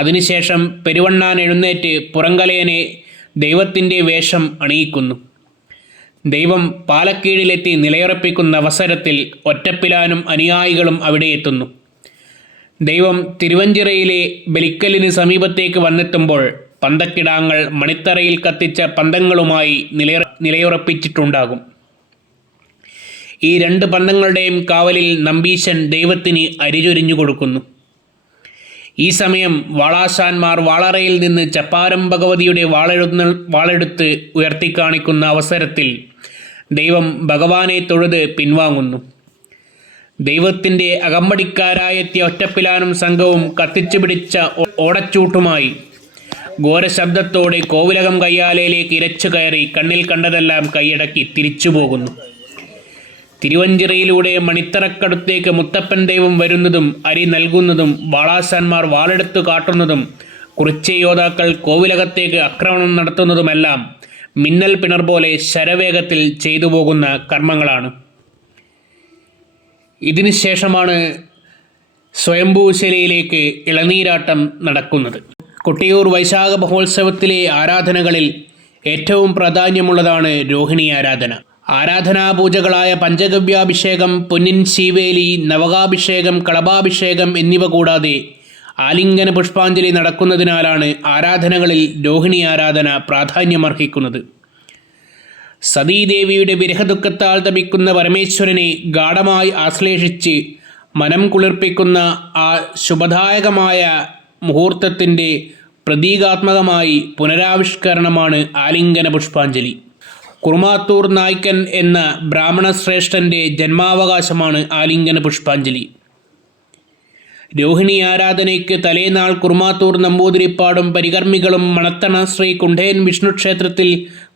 അതിനുശേഷം പെരുവണ്ണാൻ എഴുന്നേറ്റ് പുറങ്കലയനെ ദൈവത്തിൻ്റെ വേഷം അണിയിക്കുന്നു. ദൈവം പാലക്കീഴിലെത്തി നിലയുറപ്പിക്കുന്ന അവസരത്തിൽ ഒറ്റപ്പിലാനും അനുയായികളും അവിടെ എത്തുന്നു. ദൈവം തിരുവഞ്ചിറയിലെ ബലിക്കലിന് സമീപത്തേക്ക് വന്നെത്തുമ്പോൾ പന്തക്കിടാങ്ങൾ മണിത്തറയിൽ കത്തിച്ച പന്തങ്ങളുമായി നിലയുറപ്പിച്ചിട്ടുണ്ടാകും. ഈ 2 പന്തങ്ങളുടെയും കാവലിൽ നമ്പീശൻ ദൈവത്തിന് അരിചൊരിഞ്ഞു കൊടുക്കുന്നു. ഈ സമയം വാളാശാന്മാർ വാളറയിൽ നിന്ന് ചപ്പാരം ഭഗവതിയുടെ വാളെടുത്ത് ഉയർത്തിക്കാണിക്കുന്ന അവസരത്തിൽ ദൈവം ഭഗവാനെ തൊഴുത് പിൻവാങ്ങുന്നു. ദൈവത്തിൻ്റെ അകമ്പടിക്കാരായെത്തിയ ഒറ്റപ്പിലാനും സംഘവും കത്തിച്ചു പിടിച്ച ഓടച്ചൂട്ടുമായി ഘോരശബ്ദത്തോടെ കോവിലകം കയ്യാലയിലേക്ക് ഇരച്ചു കയറി കണ്ണിൽ കണ്ടതെല്ലാം കൈയടക്കി തിരിച്ചു പോകുന്നു. തിരുവഞ്ചിറയിലൂടെ മണിത്തറക്കടുത്തേക്ക് മുത്തപ്പൻ ദൈവം വരുന്നതും അരി നൽകുന്നതും വാളാശാന്മാർ വാളെടുത്തു കാട്ടുന്നതും കുറിച്യ യോദ്ധാക്കൾ കോവിലകത്തേക്ക് ആക്രമണം നടത്തുന്നതുമെല്ലാം മിന്നൽ പിണർ പോലെ ശരവേഗത്തിൽ ചെയ്തു പോകുന്ന കർമ്മങ്ങളാണ്. ഇതിനു ശേഷമാണ് സ്വയംഭൂശിലയിലേക്ക് ഇളനീരാട്ടം നടക്കുന്നത്. കൊട്ടിയൂർ വൈശാഖ മഹോത്സവത്തിലെ ആരാധനകളിൽ ഏറ്റവും പ്രാധാന്യമുള്ളതാണ് രോഹിണി ആരാധന. ആരാധനാപൂജകളായ പഞ്ചഗവ്യാഭിഷേകം, പൊന്നിൻ ശീവേലി, നവകാഭിഷേകം, കളഭാഭിഷേകം എന്നിവ കൂടാതെ ആലിംഗന പുഷ്പാഞ്ജലി നടക്കുന്നതിനാലാണ് ആരാധനകളിൽ രോഹിണി ആരാധന പ്രാധാന്യമർഹിക്കുന്നത്. സതീദേവിയുടെ വിരഹദുഃഖത്താൽ തപിക്കുന്ന പരമേശ്വരനെ ഗാഢമായി ആശ്ലേഷിച്ച് മനം കുളിർപ്പിക്കുന്ന ആ ശുഭദായകമായ മുഹൂർത്തത്തിൻ്റെ പ്രതീകാത്മകമായി പുനരാവിഷ്കരണമാണ് ആലിംഗന പുഷ്പാഞ്ജലി. കുറുമാത്തൂർ നായ്ക്കൻ എന്ന ബ്രാഹ്മണശ്രേഷ്ഠൻ്റെ ജന്മാവകാശമാണ് ആലിംഗന പുഷ്പാഞ്ജലി. രോഹിണി ആരാധനയ്ക്ക് തലേനാൾ കുറുമാത്തൂർ നമ്പൂതിരിപ്പാടും പരികർമ്മികളും മണത്തണ ശ്രീ കുണ്ഠേൻ വിഷ്ണു ക്ഷേത്രത്തിൽ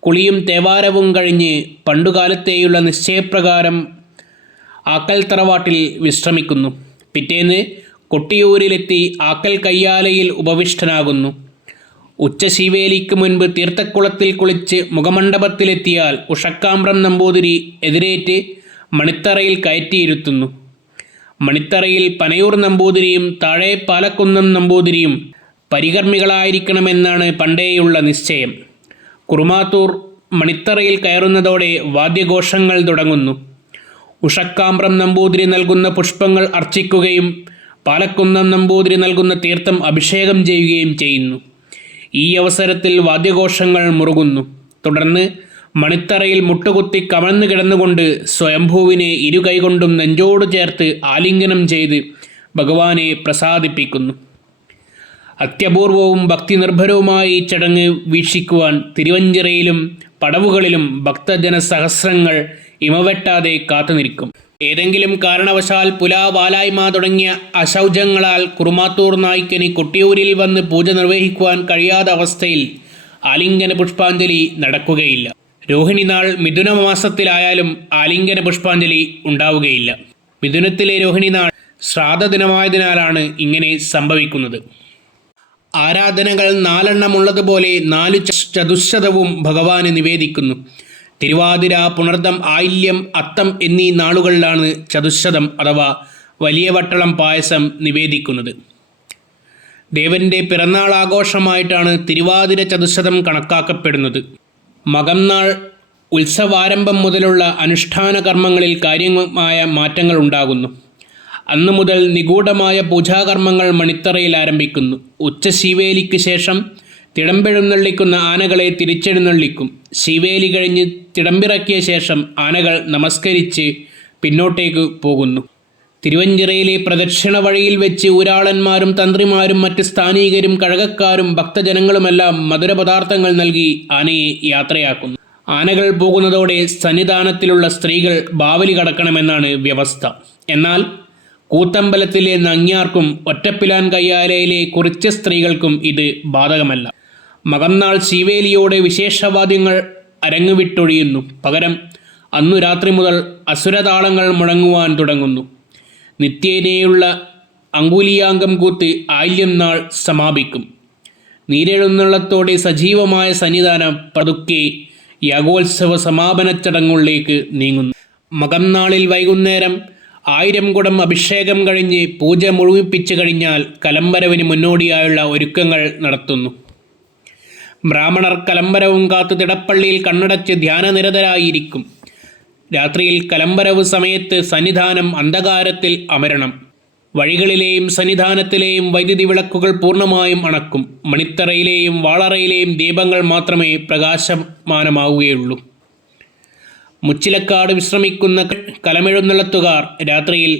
കുളിയും തേവാരവും കഴിഞ്ഞ് പണ്ടുകാലത്തെയുള്ള നിശ്ചയപ്രകാരം ആക്കൽ തറവാട്ടിൽ വിശ്രമിക്കുന്നു. പിറ്റേന്ന് കൊട്ടിയൂരിലെത്തി ആക്കൽ കയ്യാലയിൽ ഉപവിഷ്ടനാകുന്നു. ഉച്ചശീവേലിക്ക് മുൻപ് തീർത്ഥക്കുളത്തിൽ കുളിച്ച് മുഖമണ്ഡപത്തിലെത്തിയാൽ ഉഷക്കാമ്പ്രം നമ്പൂതിരി എതിരേറ്റ് മണിത്തറയിൽ കയറ്റിയിരുത്തുന്നു. മണിത്തറയിൽ പനയൂർ നമ്പൂതിരിയും താഴെ പാലക്കുന്നം നമ്പൂതിരിയും പരികർമ്മികളായിരിക്കണമെന്നാണ് പണ്ടേയുള്ള നിശ്ചയം. കുറുമാത്തൂർ മണിത്തറയിൽ കയറുന്നതോടെ വാദ്യഘോഷങ്ങൾ തുടങ്ങുന്നു. ഉഷക്കാമ്പ്രം നമ്പൂതിരി നൽകുന്ന പുഷ്പങ്ങൾ അർച്ചിക്കുകയും പാലക്കുന്നം നമ്പൂതിരി നൽകുന്ന തീർത്ഥം അഭിഷേകം ചെയ്യുകയും ചെയ്യുന്നു. ഈ അവസരത്തിൽ വാദ്യഘോഷങ്ങൾ മുറുകുന്നു. തുടർന്ന് മണിത്തറയിൽ മുട്ടുകുത്തി കമഴ്ന്നു കിടന്നുകൊണ്ട് സ്വയംഭൂവിനെ ഇരുകൈകൊണ്ടും നെഞ്ചോട് ചേർത്ത് ആലിംഗനം ചെയ്ത് ഭഗവാനെ പ്രസാദിപ്പിക്കുന്നു. അത്യപൂർവവും ഭക്തിനിർഭരവുമായ ഈ ചടങ്ങ് വീക്ഷിക്കുവാൻ തിരുവഞ്ചിറയിലും പടവുകളിലും ഭക്തജനസഹസ്രങ്ങൾ ഇമവെട്ടാതെ കാത്തുനിൽക്കും. ഏതെങ്കിലും കാരണവശാൽ വാലായ്മ തുടങ്ങിയ അശൗചങ്ങളാൽ കുറുമാത്തൂർ നായ്ക്കന് കൊട്ടിയൂരിൽ വന്ന് പൂജ നിർവഹിക്കുവാൻ കഴിയാത്ത അവസ്ഥയിൽ ആലിംഗന പുഷ്പാഞ്ജലി നടക്കുകയില്ല. രോഹിണി നാൾ മിഥുന മാസത്തിലായാലും ആലിംഗന പുഷ്പാഞ്ജലി ഉണ്ടാവുകയില്ല. മിഥുനത്തിലെ രോഹിണി നാൾ ശ്രാദ്ധ ദിനമായതിനാലാണ് ഇങ്ങനെ സംഭവിക്കുന്നത്. ആരാധനകൾ 4 ഉള്ളതുപോലെ 4 ചതുശ്ശതവും ഭഗവാന് നിവേദിക്കുന്നു. തിരുവാതിര, പുണർദം, ആയില്യം, അത്തം എന്നീ നാളുകളിലാണ് ചതുശ്ശതം അഥവാ വലിയ വട്ടളം പായസം നിവേദിക്കുന്നത്. ദേവൻ്റെ പിറന്നാൾ ആഘോഷമായിട്ടാണ് തിരുവാതിര ചതുശ്ശതം കണക്കാക്കപ്പെടുന്നത്. മകം നാൾ ഉത്സവാരംഭം മുതലുള്ള അനുഷ്ഠാന കർമ്മങ്ങളിൽ കാര്യമായ മാറ്റങ്ങൾ ഉണ്ടാകുന്നു. അന്നു മുതൽ നിഗൂഢമായ പൂജാകർമ്മങ്ങൾ മണിത്തറയിൽ ആരംഭിക്കുന്നു. ഉച്ചശീവേലിക്ക് ശേഷം തിടമ്പെഴുന്നള്ളിക്കുന്ന ആനകളെ തിരിച്ചെഴുന്നള്ളിക്കും. ശീവേലി കഴിഞ്ഞ് തിടമ്പിറക്കിയ ശേഷം ആനകൾ നമസ്കരിച്ച് പിന്നോട്ടേക്ക് പോകുന്നു. തിരുവഞ്ചിറയിലെ പ്രദക്ഷിണ വഴിയിൽ വെച്ച് ഊരാളന്മാരും തന്ത്രിമാരും മറ്റ് സ്ഥാനീകരും കഴകക്കാരും ഭക്തജനങ്ങളുമെല്ലാം മധുരപദാർത്ഥങ്ങൾ നൽകി ആനയെ യാത്രയാക്കുന്നു. ആനകൾ പോകുന്നതോടെ സന്നിധാനത്തിലുള്ള സ്ത്രീകൾ ബാവലി കടക്കണമെന്നാണ് വ്യവസ്ഥ. എന്നാൽ കൂത്തമ്പലത്തിലെ നങ്ങ്യാർക്കും ഒറ്റപ്പിലാൻ കയ്യാലയിലെ കുറിച്യ സ്ത്രീകൾക്കും ഇത് ബാധകമല്ല. മകന്നാൾ ശീവേലിയോടെ വിശേഷവാദ്യങ്ങൾ അരങ്ങുവിട്ടൊഴിയുന്നു. പകരം അന്നു രാത്രി മുതൽ അസുരതാളങ്ങൾ മുഴങ്ങുവാൻ തുടങ്ങുന്നു. നിത്യേനയുള്ള അങ്കുലിയാങ്കം കൂത്ത് ആയില്യം നാൾ സമാപിക്കും. നീരെഴുന്നള്ളത്തോടെ സജീവമായ സന്നിധാനം പതുക്കെ യാഗോത്സവ സമാപന ചടങ്ങുകളിലേക്ക് നീങ്ങുന്നു. മകന്നാളിൽ വൈകുന്നേരം 1000 കുടം അഭിഷേകം കഴിഞ്ഞ് പൂജ മുഴുമിപ്പിച്ചു കഴിഞ്ഞാൽ കലംബരവിന് മുന്നോടിയായുള്ള ഒരുക്കങ്ങൾ നടത്തുന്നു. ബ്രാഹ്മണർ കലംബരവും കാത്ത് തിടപ്പള്ളിയിൽ കണ്ണടച്ച് ധ്യാനനിരതരായിരിക്കും. രാത്രിയിൽ കലംബരവ് സമയത്ത് സന്നിധാനം അന്ധകാരത്തിൽ അമരണം. വഴികളിലെയും സന്നിധാനത്തിലെയും വൈദ്യുതി വിളക്കുകൾ പൂർണ്ണമായും അണക്കും. മണിത്തറയിലെയും വാളറയിലെയും ദീപങ്ങൾ മാത്രമേ പ്രകാശമാനമാവുകയുള്ളൂ. മുച്ചിലക്കാട് വിശ്രമിക്കുന്ന കലമെഴുന്നള്ളത്തുകാർ രാത്രിയിൽ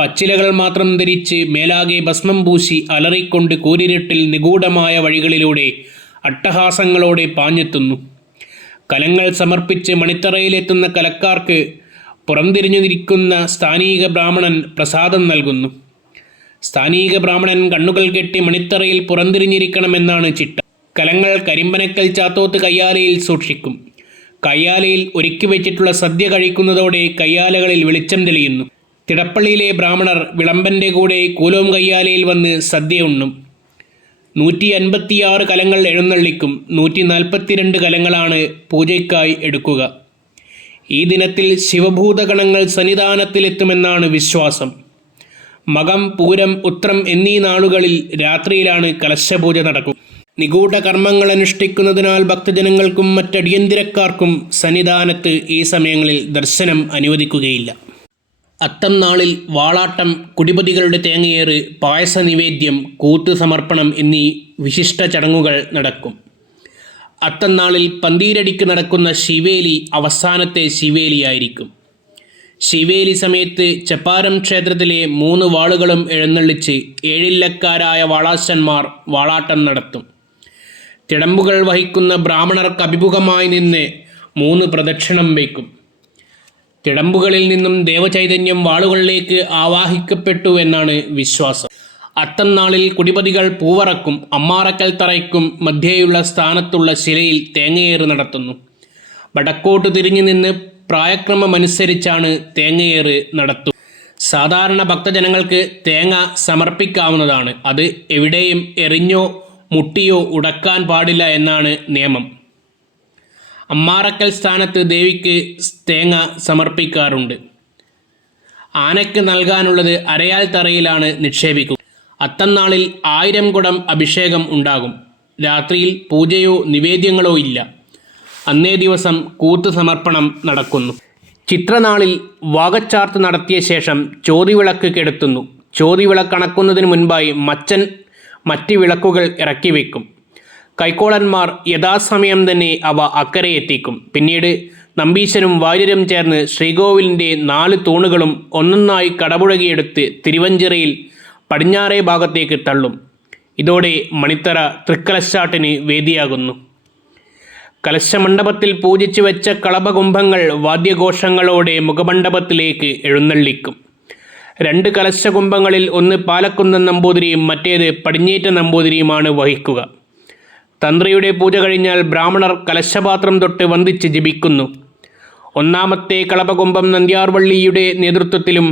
പച്ചിലകൾ മാത്രം ധരിച്ച് മേലാകെ ഭസ്മം പൂശി അലറിക്കൊണ്ട് കൂരിരുട്ടിൽ നിഗൂഢമായ വഴികളിലൂടെ അട്ടഹാസങ്ങളോടെ പാഞ്ഞെത്തുന്നു. കലങ്ങൾ സമർപ്പിച്ച് മണിത്തറയിലെത്തുന്ന കലക്കാർക്ക് പുറംതിരിഞ്ഞിരിക്കുന്ന സ്ഥാനീക ബ്രാഹ്മണൻ പ്രസാദം നൽകുന്നു. സ്ഥാനീക ബ്രാഹ്മണൻ കണ്ണുകൾ കെട്ടി മണിത്തറയിൽ പുറംതിരിഞ്ഞിരിക്കണമെന്നാണ് ചിട്ട. കലങ്ങൾ കരിമ്പനക്കൽ ചാത്തോത്ത് കയ്യാലയിൽ സൂക്ഷിക്കും. കയ്യാലയിൽ ഒരുക്കി വെച്ചിട്ടുള്ള സദ്യ കഴിക്കുന്നതോടെ കയ്യാലകളിൽ വെളിച്ചം തെളിയുന്നു. തിടപ്പള്ളിയിലെ ബ്രാഹ്മണർ വിളമ്പൻ്റെ കൂടെ കൂലോം കയ്യാലയിൽ വന്ന് സദ്യ ഉണ്ണും. 156 കലങ്ങൾ എഴുന്നള്ളിക്കും. 142 കലങ്ങളാണ് പൂജയ്ക്കായി എടുക്കുക. ഈ ദിനത്തിൽ ശിവഭൂതഗണങ്ങൾ സന്നിധാനത്തിലെത്തുമെന്നാണ് വിശ്വാസം. മകം, പൂരം, ഉത്രം എന്നീ നാളുകളിൽ രാത്രിയിലാണ് കലശപൂജ നടക്കുക. നിഗൂഢ കർമ്മങ്ങൾ അനുഷ്ഠിക്കുന്നതിനാൽ ഭക്തജനങ്ങൾക്കും മറ്റടിയന്തിരക്കാർക്കും സന്നിധാനത്ത് ഈ സമയങ്ങളിൽ ദർശനം അനുവദിക്കുകയില്ല. അത്തം നാളിൽ വാളാട്ടം, കുടിപതികളുടെ തേങ്ങയേറ്, പായസ നിവേദ്യം, കൂത്ത് സമർപ്പണം എന്നീ വിശിഷ്ട ചടങ്ങുകൾ നടക്കും. അത്തം നാളിൽ പന്തീരടിക്ക് നടക്കുന്ന ശിവേലി അവസാനത്തെ ശിവേലിയായിരിക്കും. ശിവേലി സമയത്ത് ചപ്പാരം ക്ഷേത്രത്തിലെ 3 വാളുകളും എഴുന്നള്ളിച്ച് ഏഴില്ലക്കാരായ വാളാശന്മാർ വാളാട്ടം നടത്തും. തിടമ്പുകൾ വഹിക്കുന്ന ബ്രാഹ്മണർക്ക് അഭിമുഖമായി നിന്ന് 3 പ്രദക്ഷിണം വയ്ക്കും. തിടമ്പുകളിൽ നിന്നും ദേവചൈതന്യം വാളുകളിലേക്ക് ആവാഹിക്കപ്പെട്ടു എന്നാണ് വിശ്വാസം. അത്തം നാളിൽ കുടിപതികൾ പൂവറക്കും അമ്മാറക്കൽ തറയ്ക്കും മധ്യേയുള്ള സ്ഥാനത്തുള്ള ശിലയിൽ തേങ്ങയേറ് നടത്തുന്നു. വടക്കോട്ട് തിരിഞ്ഞു നിന്ന് പ്രായക്രമമനുസരിച്ചാണ് തേങ്ങയേറ് നടത്തുക. സാധാരണ ഭക്തജനങ്ങൾക്ക് തേങ്ങ സമർപ്പിക്കാവുന്നതാണ്. അത് എവിടെയും എറിഞ്ഞോ മുട്ടിയോ ഉടക്കാൻ പാടില്ല എന്നാണ് നിയമം. അമ്മാറക്കൽ സ്ഥാനത്ത് ദേവിക്ക് തേങ്ങ സമർപ്പിക്കാറുണ്ട്. ആനയ്ക്ക് നൽകാനുള്ളത് അരയാൽ തറയിലാണ് നിക്ഷേപിക്കുക. അത്തം നാളിൽ 1000 കുടം അഭിഷേകം ഉണ്ടാകും. രാത്രിയിൽ പൂജയോ നിവേദ്യങ്ങളോ ഇല്ല. അന്നേ ദിവസം കൂത്ത് സമർപ്പണം നടക്കുന്നു. ചിത്രനാളിൽ വാകച്ചാർത്ത് നടത്തിയ ശേഷം ചോതിവിളക്ക് കെടുത്തുന്നു. ചോതിവിളക്കണക്കുന്നതിന് മുൻപായി മച്ചൻ മറ്റ് വിളക്കുകൾ ഇറക്കി വയ്ക്കും. കൈക്കോളന്മാർ യഥാസമയം തന്നെ അവ അക്കരെ എത്തിക്കും. പിന്നീട് നമ്പീശനും വാര്യരും ചേർന്ന് ശ്രീകോവിലിൻ്റെ 4 തൂണുകളും ഒന്നൊന്നായി കടപുഴകിയെടുത്ത് തിരുവഞ്ചിറയിൽ പടിഞ്ഞാറേ ഭാഗത്തേക്ക് തള്ളും. ഇതോടെ മണിത്തറ തൃക്കലശാട്ടിന് വേദിയാകുന്നു. കലശമണ്ഡപത്തിൽ പൂജിച്ചു വെച്ച കളഭകുംഭങ്ങൾ വാദ്യഘോഷങ്ങളോടെ മുഖമണ്ഡപത്തിലേക്ക് എഴുന്നള്ളിക്കും. 2 കലശകുംഭങ്ങളിൽ ഒന്ന് പാലക്കുന്നൻ നമ്പൂതിരിയും മറ്റേത് പടിഞ്ഞേറ്റ നമ്പൂതിരിയുമാണ് വഹിക്കുക. തന്ത്രിയുടെ പൂജ കഴിഞ്ഞാൽ ബ്രാഹ്മണർ കലശപാത്രം തൊട്ട് വന്ദിച്ച് ജപിക്കുന്നു. 1-ാമത്തെ കളഭകുംഭം നന്ദ്യാർവള്ളിയുടെ നേതൃത്വത്തിലും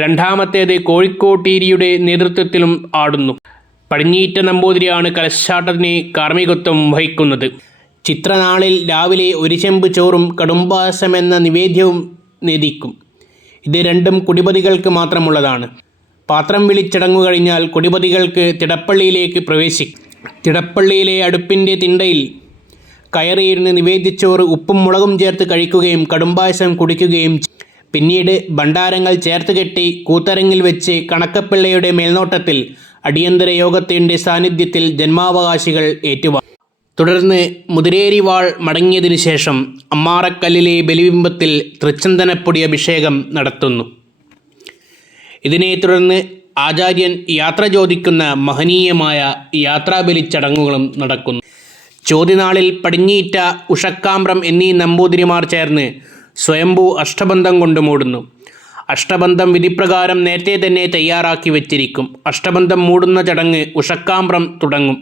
2-ാമത്തേത് കോഴിക്കോട്ടീരിയുടെ നേതൃത്വത്തിലും ആടുന്നു. പടിഞ്ഞീറ്റ നമ്പൂതിരിയാണ് കലശാട്ടത്തിന് കാർമ്മികത്വം വഹിക്കുന്നത്. ചിത്രനാളിൽ രാവിലെ 1 ചെമ്പ് ചോറും കടുംബാസമെന്ന നിവേദ്യവും നേദിക്കും. ഇത് രണ്ടും കുടിപതികൾക്ക് മാത്രമുള്ളതാണ്. പാത്രം വിളിച്ചടങ്ങു കഴിഞ്ഞാൽ കുടിപതികൾക്ക് തിടപ്പള്ളിയിലേക്ക് പ്രവേശിക്കും. തിടപ്പള്ളിയിലെ അടുപ്പിൻ്റെ തിണ്ടയിൽ കയറിയിരുന്ന് നിവേദ്യച്ചോറ് ഉപ്പും മുളകും ചേർത്ത് കഴിക്കുകയും കടുംബായസം കുടിക്കുകയും പിന്നീട് ഭണ്ഡാരങ്ങൾ ചേർത്ത് കെട്ടി കൂത്തരങ്ങിൽ വെച്ച് കണക്കപ്പിള്ളയുടെ മേൽനോട്ടത്തിൽ അടിയന്തര യോഗത്തിൻ്റെ സാന്നിധ്യത്തിൽ ജന്മാവകാശികൾ ഏറ്റുവാങ്ങും. തുടർന്ന് മുതിരേരി വാൾ മടങ്ങിയതിനു ശേഷം അമ്മാറക്കല്ലിലെ ബലിബിംബത്തിൽ തൃച്ചന്ദനപ്പൊടി അഭിഷേകം നടത്തുന്നു. ഇതിനെ തുടർന്ന് ആചാര്യൻ യാത്ര ചോദിക്കുന്ന മഹനീയമായ യാത്രാബലി ചടങ്ങുകളും നടക്കുന്നു. ചോതിനാളിൽ പടിഞ്ഞീറ്റ, ഉഷക്കാമ്പ്രം എന്നീ നമ്പൂതിരിമാർ ചേർന്ന് സ്വയംഭൂ അഷ്ടബന്ധം കൊണ്ട് മൂടുന്നു. അഷ്ടബന്ധം വിധിപ്രകാരം നേരത്തെ തന്നെ തയ്യാറാക്കി വച്ചിരിക്കും. അഷ്ടബന്ധം മൂടുന്ന ചടങ്ങ് ഉഷക്കാമ്പ്രം തുടങ്ങും.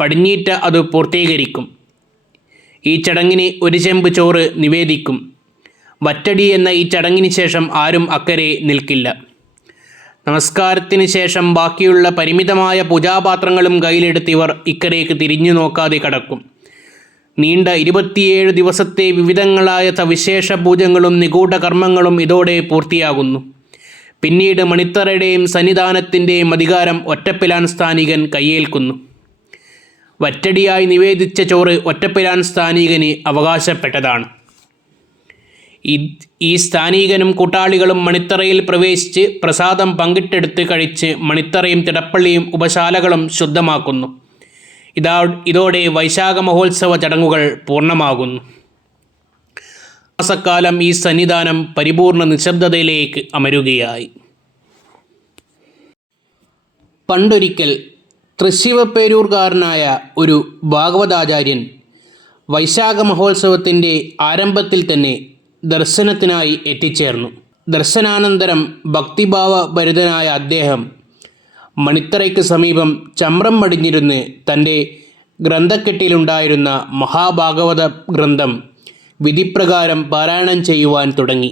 പടിഞ്ഞീറ്റ അത് പൂർത്തീകരിക്കും. ഈ ചടങ്ങിന് 1 ചെമ്പ് ചോറ് നിവേദിക്കും. വറ്റടി എന്ന ഈ ചടങ്ങിന് ശേഷം ആരും അക്കരെ നിൽക്കില്ല. നമസ്കാരത്തിന് ശേഷം ബാക്കിയുള്ള പരിമിതമായ പൂജാപാത്രങ്ങളും കയ്യിലെടുത്തിവർ ഇക്കരേക്ക് തിരിഞ്ഞു നോക്കാതെ കടക്കും. നീണ്ട 27 ദിവസത്തെ വിവിധങ്ങളായ സവിശേഷ പൂജകളും നിഗൂഢ കർമ്മങ്ങളും ഇതോടെ പൂർത്തിയാകുന്നു. പിന്നീട് മണിത്തറയുടെയും സന്നിധാനത്തിൻ്റെയും അധികാരം ഒറ്റപ്പിലാൻ സ്ഥാനികൻ കയ്യേൽക്കുന്നു. വറ്റടിയായി നിവേദിച്ച ചോറ് ഒറ്റപ്പിലാൻ സ്ഥാനികന് അവകാശപ്പെട്ടതാണ്. ഈ സ്ഥാനീകനും കൂട്ടാളികളും മണിത്തറയിൽ പ്രവേശിച്ച് പ്രസാദം പങ്കിട്ടെടുത്ത് കഴിച്ച് മണിത്തറയും തിടപ്പള്ളിയും ഉപശാലകളും ശുദ്ധമാക്കുന്നു. ഇതോടെ വൈശാഖ മഹോത്സവ ചടങ്ങുകൾ പൂർണ്ണമാകുന്നു. മാസക്കാലം ഈ സന്നിധാനം പരിപൂർണ നിശബ്ദതയിലേക്ക് അമരുകയായി. പണ്ടൊരിക്കൽ തൃശ്ശിവപ്പേരൂർക്കാരനായ ഒരു ഭാഗവതാചാര്യൻ വൈശാഖ മഹോത്സവത്തിൻ്റെ ആരംഭത്തിൽ തന്നെ ദർശനത്തിനായി എത്തിച്ചേർന്നു. ദർശനാനന്തരം ഭക്തിഭാവഭരിതനായ അദ്ദേഹം മണിത്തറയ്ക്ക് സമീപം ചമ്രം മടിഞ്ഞിരുന്ന് തൻ്റെ ഗ്രന്ഥക്കെട്ടിലുണ്ടായിരുന്ന മഹാഭാഗവത ഗ്രന്ഥം വിധിപ്രകാരം പാരായണം ചെയ്യുവാൻ തുടങ്ങി.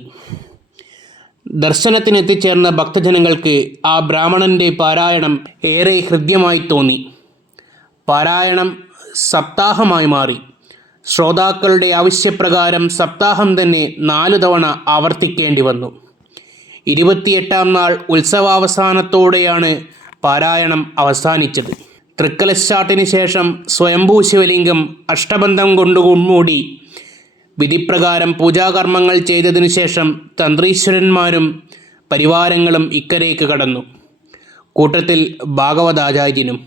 ദർശനത്തിനെത്തിച്ചേർന്ന ഭക്തജനങ്ങൾക്ക് ആ ബ്രാഹ്മണൻ്റെ പാരായണം ഏറെ ഹൃദ്യമായി തോന്നി. പാരായണം സപ്താഹമായി മാറി. ശ്രോതാക്കളുടെ ആവശ്യപ്രകാരം സപ്താഹം തന്നെ 4 തവണ ആവർത്തിക്കേണ്ടി വന്നു. 28-ാം നാൾ ഉത്സവാവസാനത്തോടെയാണ് പാരായണം അവസാനിച്ചത്. തൃക്കലശാട്ടിന് ശേഷം സ്വയംഭൂ ശിവലിംഗം അഷ്ടബന്ധം കൊണ്ട് മൂടി വിധിപ്രകാരം പൂജാകർമ്മങ്ങൾ ചെയ്തതിനു ശേഷം തന്ത്രീശ്വരന്മാരും പരിവാരങ്ങളും ഇക്കരയ്ക്ക് കടന്നു. കൂട്ടത്തിൽ ഭാഗവതാചാര്യനും.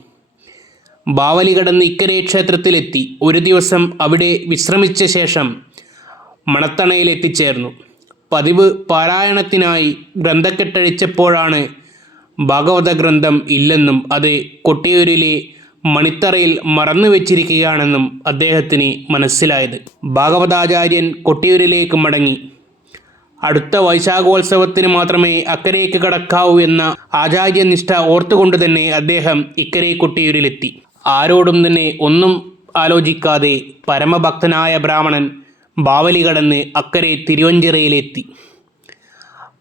ബാവലി കടന്ന് ഇക്കരെ ക്ഷേത്രത്തിലെത്തി. ഒരു ദിവസം അവിടെ വിശ്രമിച്ച ശേഷം മണത്തണയിൽ എത്തിച്ചേർന്നു. പതിവ് പാരായണത്തിനായി ഗ്രന്ഥക്കെട്ടഴിച്ചപ്പോഴാണ് ഭാഗവത ഗ്രന്ഥം ഇല്ലെന്നും അത് കൊട്ടിയൂരിലെ മണിത്തറയിൽ മറന്നു വെച്ചിരിക്കുകയാണെന്നും അദ്ദേഹത്തിന് മനസ്സിലായത്. ഭാഗവതാചാര്യൻ കൊട്ടിയൂരിലേക്ക് മടങ്ങി. അടുത്ത വൈശാഖോത്സവത്തിന് മാത്രമേ അക്കരയ്ക്ക് കടക്കാവൂ എന്ന ആചാര്യനിഷ്ഠ ഓർത്തുകൊണ്ട് തന്നെ അദ്ദേഹം ഇക്കരെ കൊട്ടിയൂരിലെത്തി. ആരോടും തന്നെ ഒന്നും ആലോചിക്കാതെ പരമഭക്തനായ ബ്രാഹ്മണൻ ബാവലി കടന്ന് അക്കരെ തിരുവഞ്ചിറയിലെത്തി.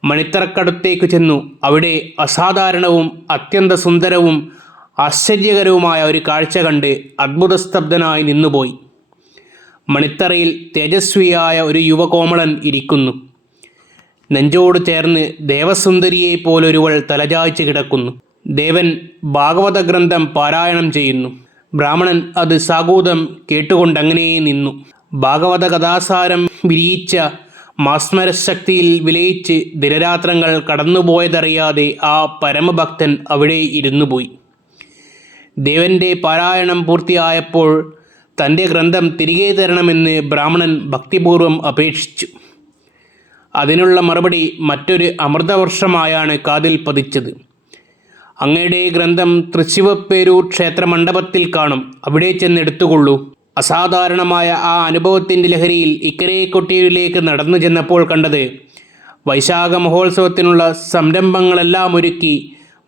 മണിത്തറക്കടുത്തേക്ക് ചെന്നു. അവിടെ അസാധാരണവും അത്യന്ത സുന്ദരവും ആശ്ചര്യകരവുമായ ഒരു കാഴ്ച കണ്ട് അത്ഭുതസ്തബ്ധനായി നിന്നുപോയി. മണിത്തറയിൽ തേജസ്വിയായ ഒരു യുവകോമളൻ ഇരിക്കുന്നു. നെഞ്ചോട് ചേർന്ന് ദേവസുന്ദരിയെ പോലൊരുവൾ തലചായ്ച്ച് കിടക്കുന്നു. ദേവൻ ഭാഗവത ഗ്രന്ഥം പാരായണം ചെയ്യുന്നു. ബ്രാഹ്മണൻ അത് സാഗൂതം കേട്ടുകൊണ്ടങ്ങനെ നിന്നു. ഭാഗവത കഥാസാരം വിരിയിച്ച മാസ്മരശക്തിയിൽ വിലയിച്ച് ദിനരാത്രങ്ങൾ കടന്നുപോയതറിയാതെ ആ പരമഭക്തൻ അവിടെ ഇരുന്നുപോയി. ദേവൻ്റെ പാരായണം പൂർത്തിയായപ്പോൾ തൻ്റെ ഗ്രന്ഥം തിരികെ തരണമെന്ന് ബ്രാഹ്മണൻ ഭക്തിപൂർവം അപേക്ഷിച്ചു. അതിനുള്ള മറുപടി മറ്റൊരു അമൃതവർഷമായാണ് കാതിൽ പതിച്ചത്. അങ്ങയുടെ ഗ്രന്ഥം തൃശ്ശിവപ്പേരൂർ ക്ഷേത്രമണ്ഡപത്തിൽ കാണും, അവിടെ ചെന്നെടുത്തുകൊള്ളൂ. അസാധാരണമായ ആ അനുഭവത്തിൻ്റെ ലഹരിയിൽ ഇക്കരെ കൊട്ടിയൂരിലേക്ക് നടന്നു ചെന്നപ്പോൾ കണ്ടത് വൈശാഖ മഹോത്സവത്തിനുള്ള സംരംഭങ്ങളെല്ലാം ഒരുക്കി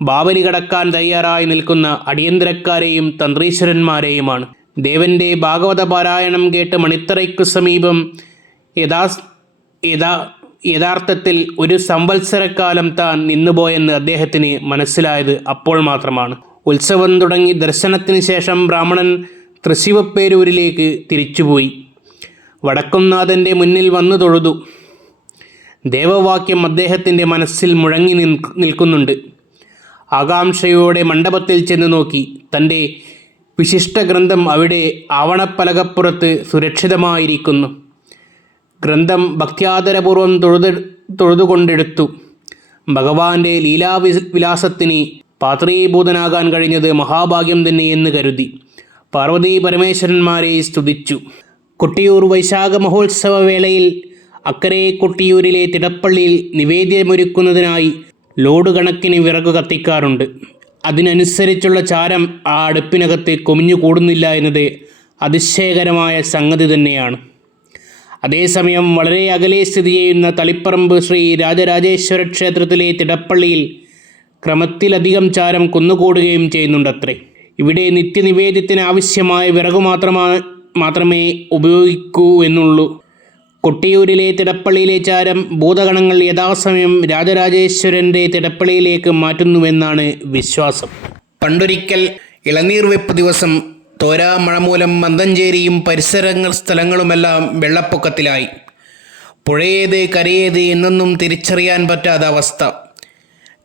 ബാവലി കടക്കാൻ തയ്യാറായി നിൽക്കുന്ന അടിയന്തരക്കാരെയും തന്ത്രീശ്വരന്മാരെയുമാണ്. ദേവൻ്റെ ഭാഗവത പാരായണം കേട്ട് മണിത്തറയ്ക്കു സമീപം യഥാർത്ഥത്തിൽ ഒരു സംവത്സരക്കാലം താൻ നിന്നുപോയെന്ന് അദ്ദേഹത്തിന് മനസ്സിലായത് അപ്പോൾ മാത്രമാണ്. ഉത്സവം തുടങ്ങി ദർശനത്തിന് ശേഷം ബ്രാഹ്മണൻ തൃശ്ശിവപ്പേരൂരിലേക്ക് തിരിച്ചുപോയി. വടക്കുംനാഥൻ്റെ മുന്നിൽ വന്നു തൊഴുതു. ദേവവാക്യം അദ്ദേഹത്തിൻ്റെ മനസ്സിൽ മുഴങ്ങി നിൽക്കുന്നുണ്ട്. ആകാംക്ഷയോടെ മണ്ഡപത്തിൽ ചെന്ന് നോക്കി. തൻ്റെ വിശിഷ്ട ഗ്രന്ഥം അവിടെ ആവണപ്പലകപ്പുറത്ത് സുരക്ഷിതമായിരിക്കുന്നു. ഗ്രന്ഥം ഭക്ത്യാദരപൂർവം തൊഴുതുകൊണ്ടെടുത്തു. ഭഗവാന്റെ ലീലാവിലാസത്തിന് പാത്രീഭൂതനാകാൻ കഴിഞ്ഞത് മഹാഭാഗ്യം തന്നെയെന്ന് കരുതി പാർവതീ പരമേശ്വരന്മാരെ സ്തുതിച്ചു. കൊട്ടിയൂർ വൈശാഖ മഹോത്സവ വേളയിൽ അക്കരെ കൊട്ടിയൂരിലെ തിടപ്പള്ളിയിൽ നിവേദ്യമൊരുക്കുന്നതിനായി ലോഡ് കണക്കിന് വിറകു കത്തിക്കാറുണ്ട്. അതിനനുസരിച്ചുള്ള ചാരം ആ അടുപ്പിനകത്ത് കൊമിഞ്ഞു കൂടുന്നില്ല എന്നത് അതിശയകരമായ സംഗതി തന്നെയാണ്. അതേസമയം വളരെ അകലെ സ്ഥിതി ചെയ്യുന്ന തളിപ്പറമ്പ് ശ്രീ രാജരാജേശ്വര ക്ഷേത്രത്തിലെ തിടപ്പള്ളിയിൽ ക്രമത്തിലധികം ചാരം കുന്നുകൂടുകയും ചെയ്യുന്നുണ്ടത്രേ. ഇവിടെ നിത്യനിവേദ്യത്തിന് ആവശ്യമായ വിറകു മാത്രമേ ഉപയോഗിക്കൂ എന്നുള്ളൂ. കൊട്ടിയൂരിലെ തിടപ്പള്ളിയിലെ ചാരം ഭൂതഗണങ്ങൾ യഥാസമയം രാജരാജേശ്വരൻ്റെ തിടപ്പള്ളിയിലേക്ക് മാറ്റുന്നുവെന്നാണ് വിശ്വാസം. പണ്ടൊരിക്കൽ ഇളനീർ വെപ്പ് ദിവസം തോരാ മഴ മൂലം മന്തഞ്ചേരിയും പരിസര സ്ഥലങ്ങളുമെല്ലാം വെള്ളപ്പൊക്കത്തിലായി. പുഴയേത് കരയേത് എന്നൊന്നും തിരിച്ചറിയാൻ പറ്റാത്ത അവസ്ഥ.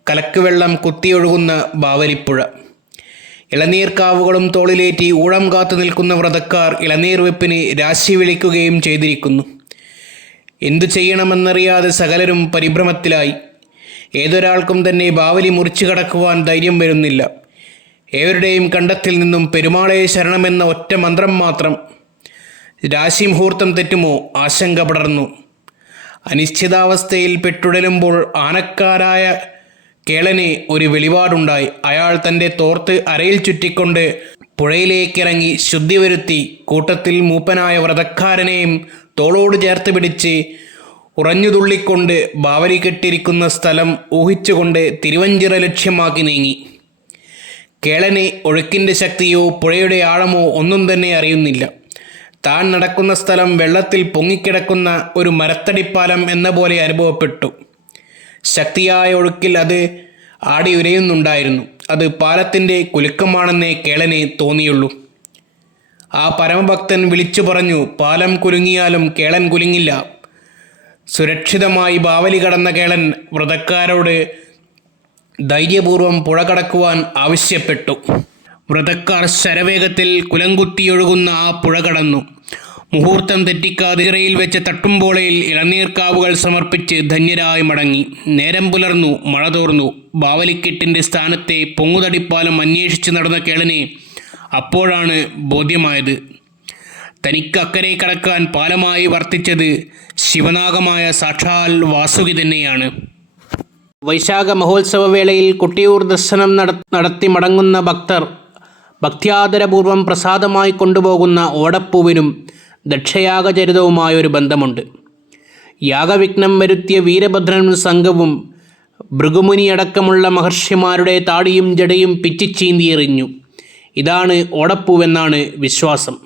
കലക്കുവെള്ളം കുത്തിയൊഴുകുന്ന ബാവലിപ്പുഴ. ഇളനീർക്കാവുകളും തോളിലേറ്റി ഊഴം കാത്തു നിൽക്കുന്ന വ്രതക്കാർ ഇളനീർ വെപ്പിന് രാശി വിളിക്കുകയും ചെയ്തിരിക്കുന്നു. എന്തു ചെയ്യണമെന്നറിയാതെ സകലരും പരിഭ്രമത്തിലായി. ഏതൊരാൾക്കും തന്നെ ബാവലി മുറിച്ചു കടക്കുവാൻ ധൈര്യം വരുന്നില്ല. ഏവരുടെയും കണ്ടത്തിൽ നിന്നും പെരുമാളെ ശരണമെന്ന ഒറ്റ മന്ത്രം മാത്രം. രാശി മുഹൂർത്തം തെറ്റുമോ ആശങ്ക പടർന്നു. അനിശ്ചിതാവസ്ഥയിൽ പെട്ടുടലുമ്പോൾ ആനക്കാരായ കേളന് ഒരു വെളിപാടുണ്ടായി. അയാൾ തൻ്റെ തോർത്ത് അരയിൽ ചുറ്റിക്കൊണ്ട് പുഴയിലേക്കിറങ്ങി ശുദ്ധി വരുത്തി. കൂട്ടത്തിൽ മൂപ്പനായ വ്രതക്കാരനെയും തോളോട് ചേർത്ത് പിടിച്ച് ഉറഞ്ഞുതുള്ളിക്കൊണ്ട് ബാവലി കെട്ടിരിക്കുന്ന സ്ഥലം ഊഹിച്ചുകൊണ്ട് തിരുവഞ്ചിറ ലക്ഷ്യമാക്കി നീങ്ങി. കേളന് ഒഴുക്കിൻ്റെ ശക്തിയോ പുഴയുടെ ആഴമോ ഒന്നും തന്നെ അറിയുന്നില്ല. താൻ നടക്കുന്ന സ്ഥലം വെള്ളത്തിൽ പൊങ്ങിക്കിടക്കുന്ന ഒരു മരത്തടിപ്പാലം എന്ന പോലെ അനുഭവപ്പെട്ടു. ശക്തിയായ ഒഴുക്കിൽ അത് ആടി ഉരയുന്നുണ്ടായിരുന്നു. അത് പാലത്തിൻ്റെ കുലുക്കമാണെന്നേ കേളന് തോന്നിയുള്ളൂ. ആ പരമഭക്തൻ വിളിച്ചു പറഞ്ഞു, പാലം കുലുങ്ങിയാലും കേളൻ കുലുങ്ങില്ല. സുരക്ഷിതമായി ബാവലി കടന്ന കേളൻ വ്രതക്കാരോട് ധൈര്യപൂർവ്വം പുഴ കടക്കുവാൻ ആവശ്യപ്പെട്ടു. വ്രതക്കാർ ശരവേഗത്തിൽ കുലംകുത്തിയൊഴുകുന്ന ആ പുഴ കടന്നു. മുഹൂർത്തം തെറ്റിക്കാതെ ചിറയിൽ വെച്ച തട്ടുമ്പോളയിൽ ഇളനീർക്കാവുകൾ സമർപ്പിച്ച് ധന്യരായി മടങ്ങി. നേരം പുലർന്നു, മഴ തോർന്നു. ബാവലിക്കെട്ടിൻ്റെ സ്ഥാനത്തെ പൊങ്ങുതടിപ്പാലം അന്വേഷിച്ച് നടന്ന കേളനെ അപ്പോഴാണ് ബോധ്യമായത്. തനിക്ക് അക്കരെ കടക്കാൻ പാലമായി വർത്തിച്ചത് ശിവനാഗമായ സാക്ഷാൽ വാസുകി തന്നെയാണ്. വൈശാഖ മഹോത്സവ വേളയിൽ കൊട്ടിയൂർ ദർശനം നടത്തി മടങ്ങുന്ന ഭക്തർ ഭക്ത്യാദരപൂർവം പ്രസാദമായി കൊണ്ടുപോകുന്ന ഓടപ്പൂവിനും ദക്ഷയാഗചരിതവുമായൊരു ബന്ധമുണ്ട്. യാഗവിഘ്നം വരുത്തിയ വീരഭദ്രനും സംഘവും ഭൃഗുമുനിയടക്കമുള്ള മഹർഷിമാരുടെ താടിയും ജടയും പിച്ചിച്ചീന്തിയെറിഞ്ഞു. ഇതാണ് ഓടപ്പൂവെന്നാണ് വിശ്വാസം.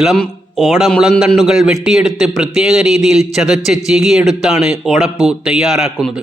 ഇളം ഓടമുളന്തണ്ടുകൾ വെട്ടിയെടുത്ത് പ്രത്യേക രീതിയിൽ ചതച്ച് ചീകിയെടുത്താണ് ഓടപ്പൂ തയ്യാറാക്കുന്നത്.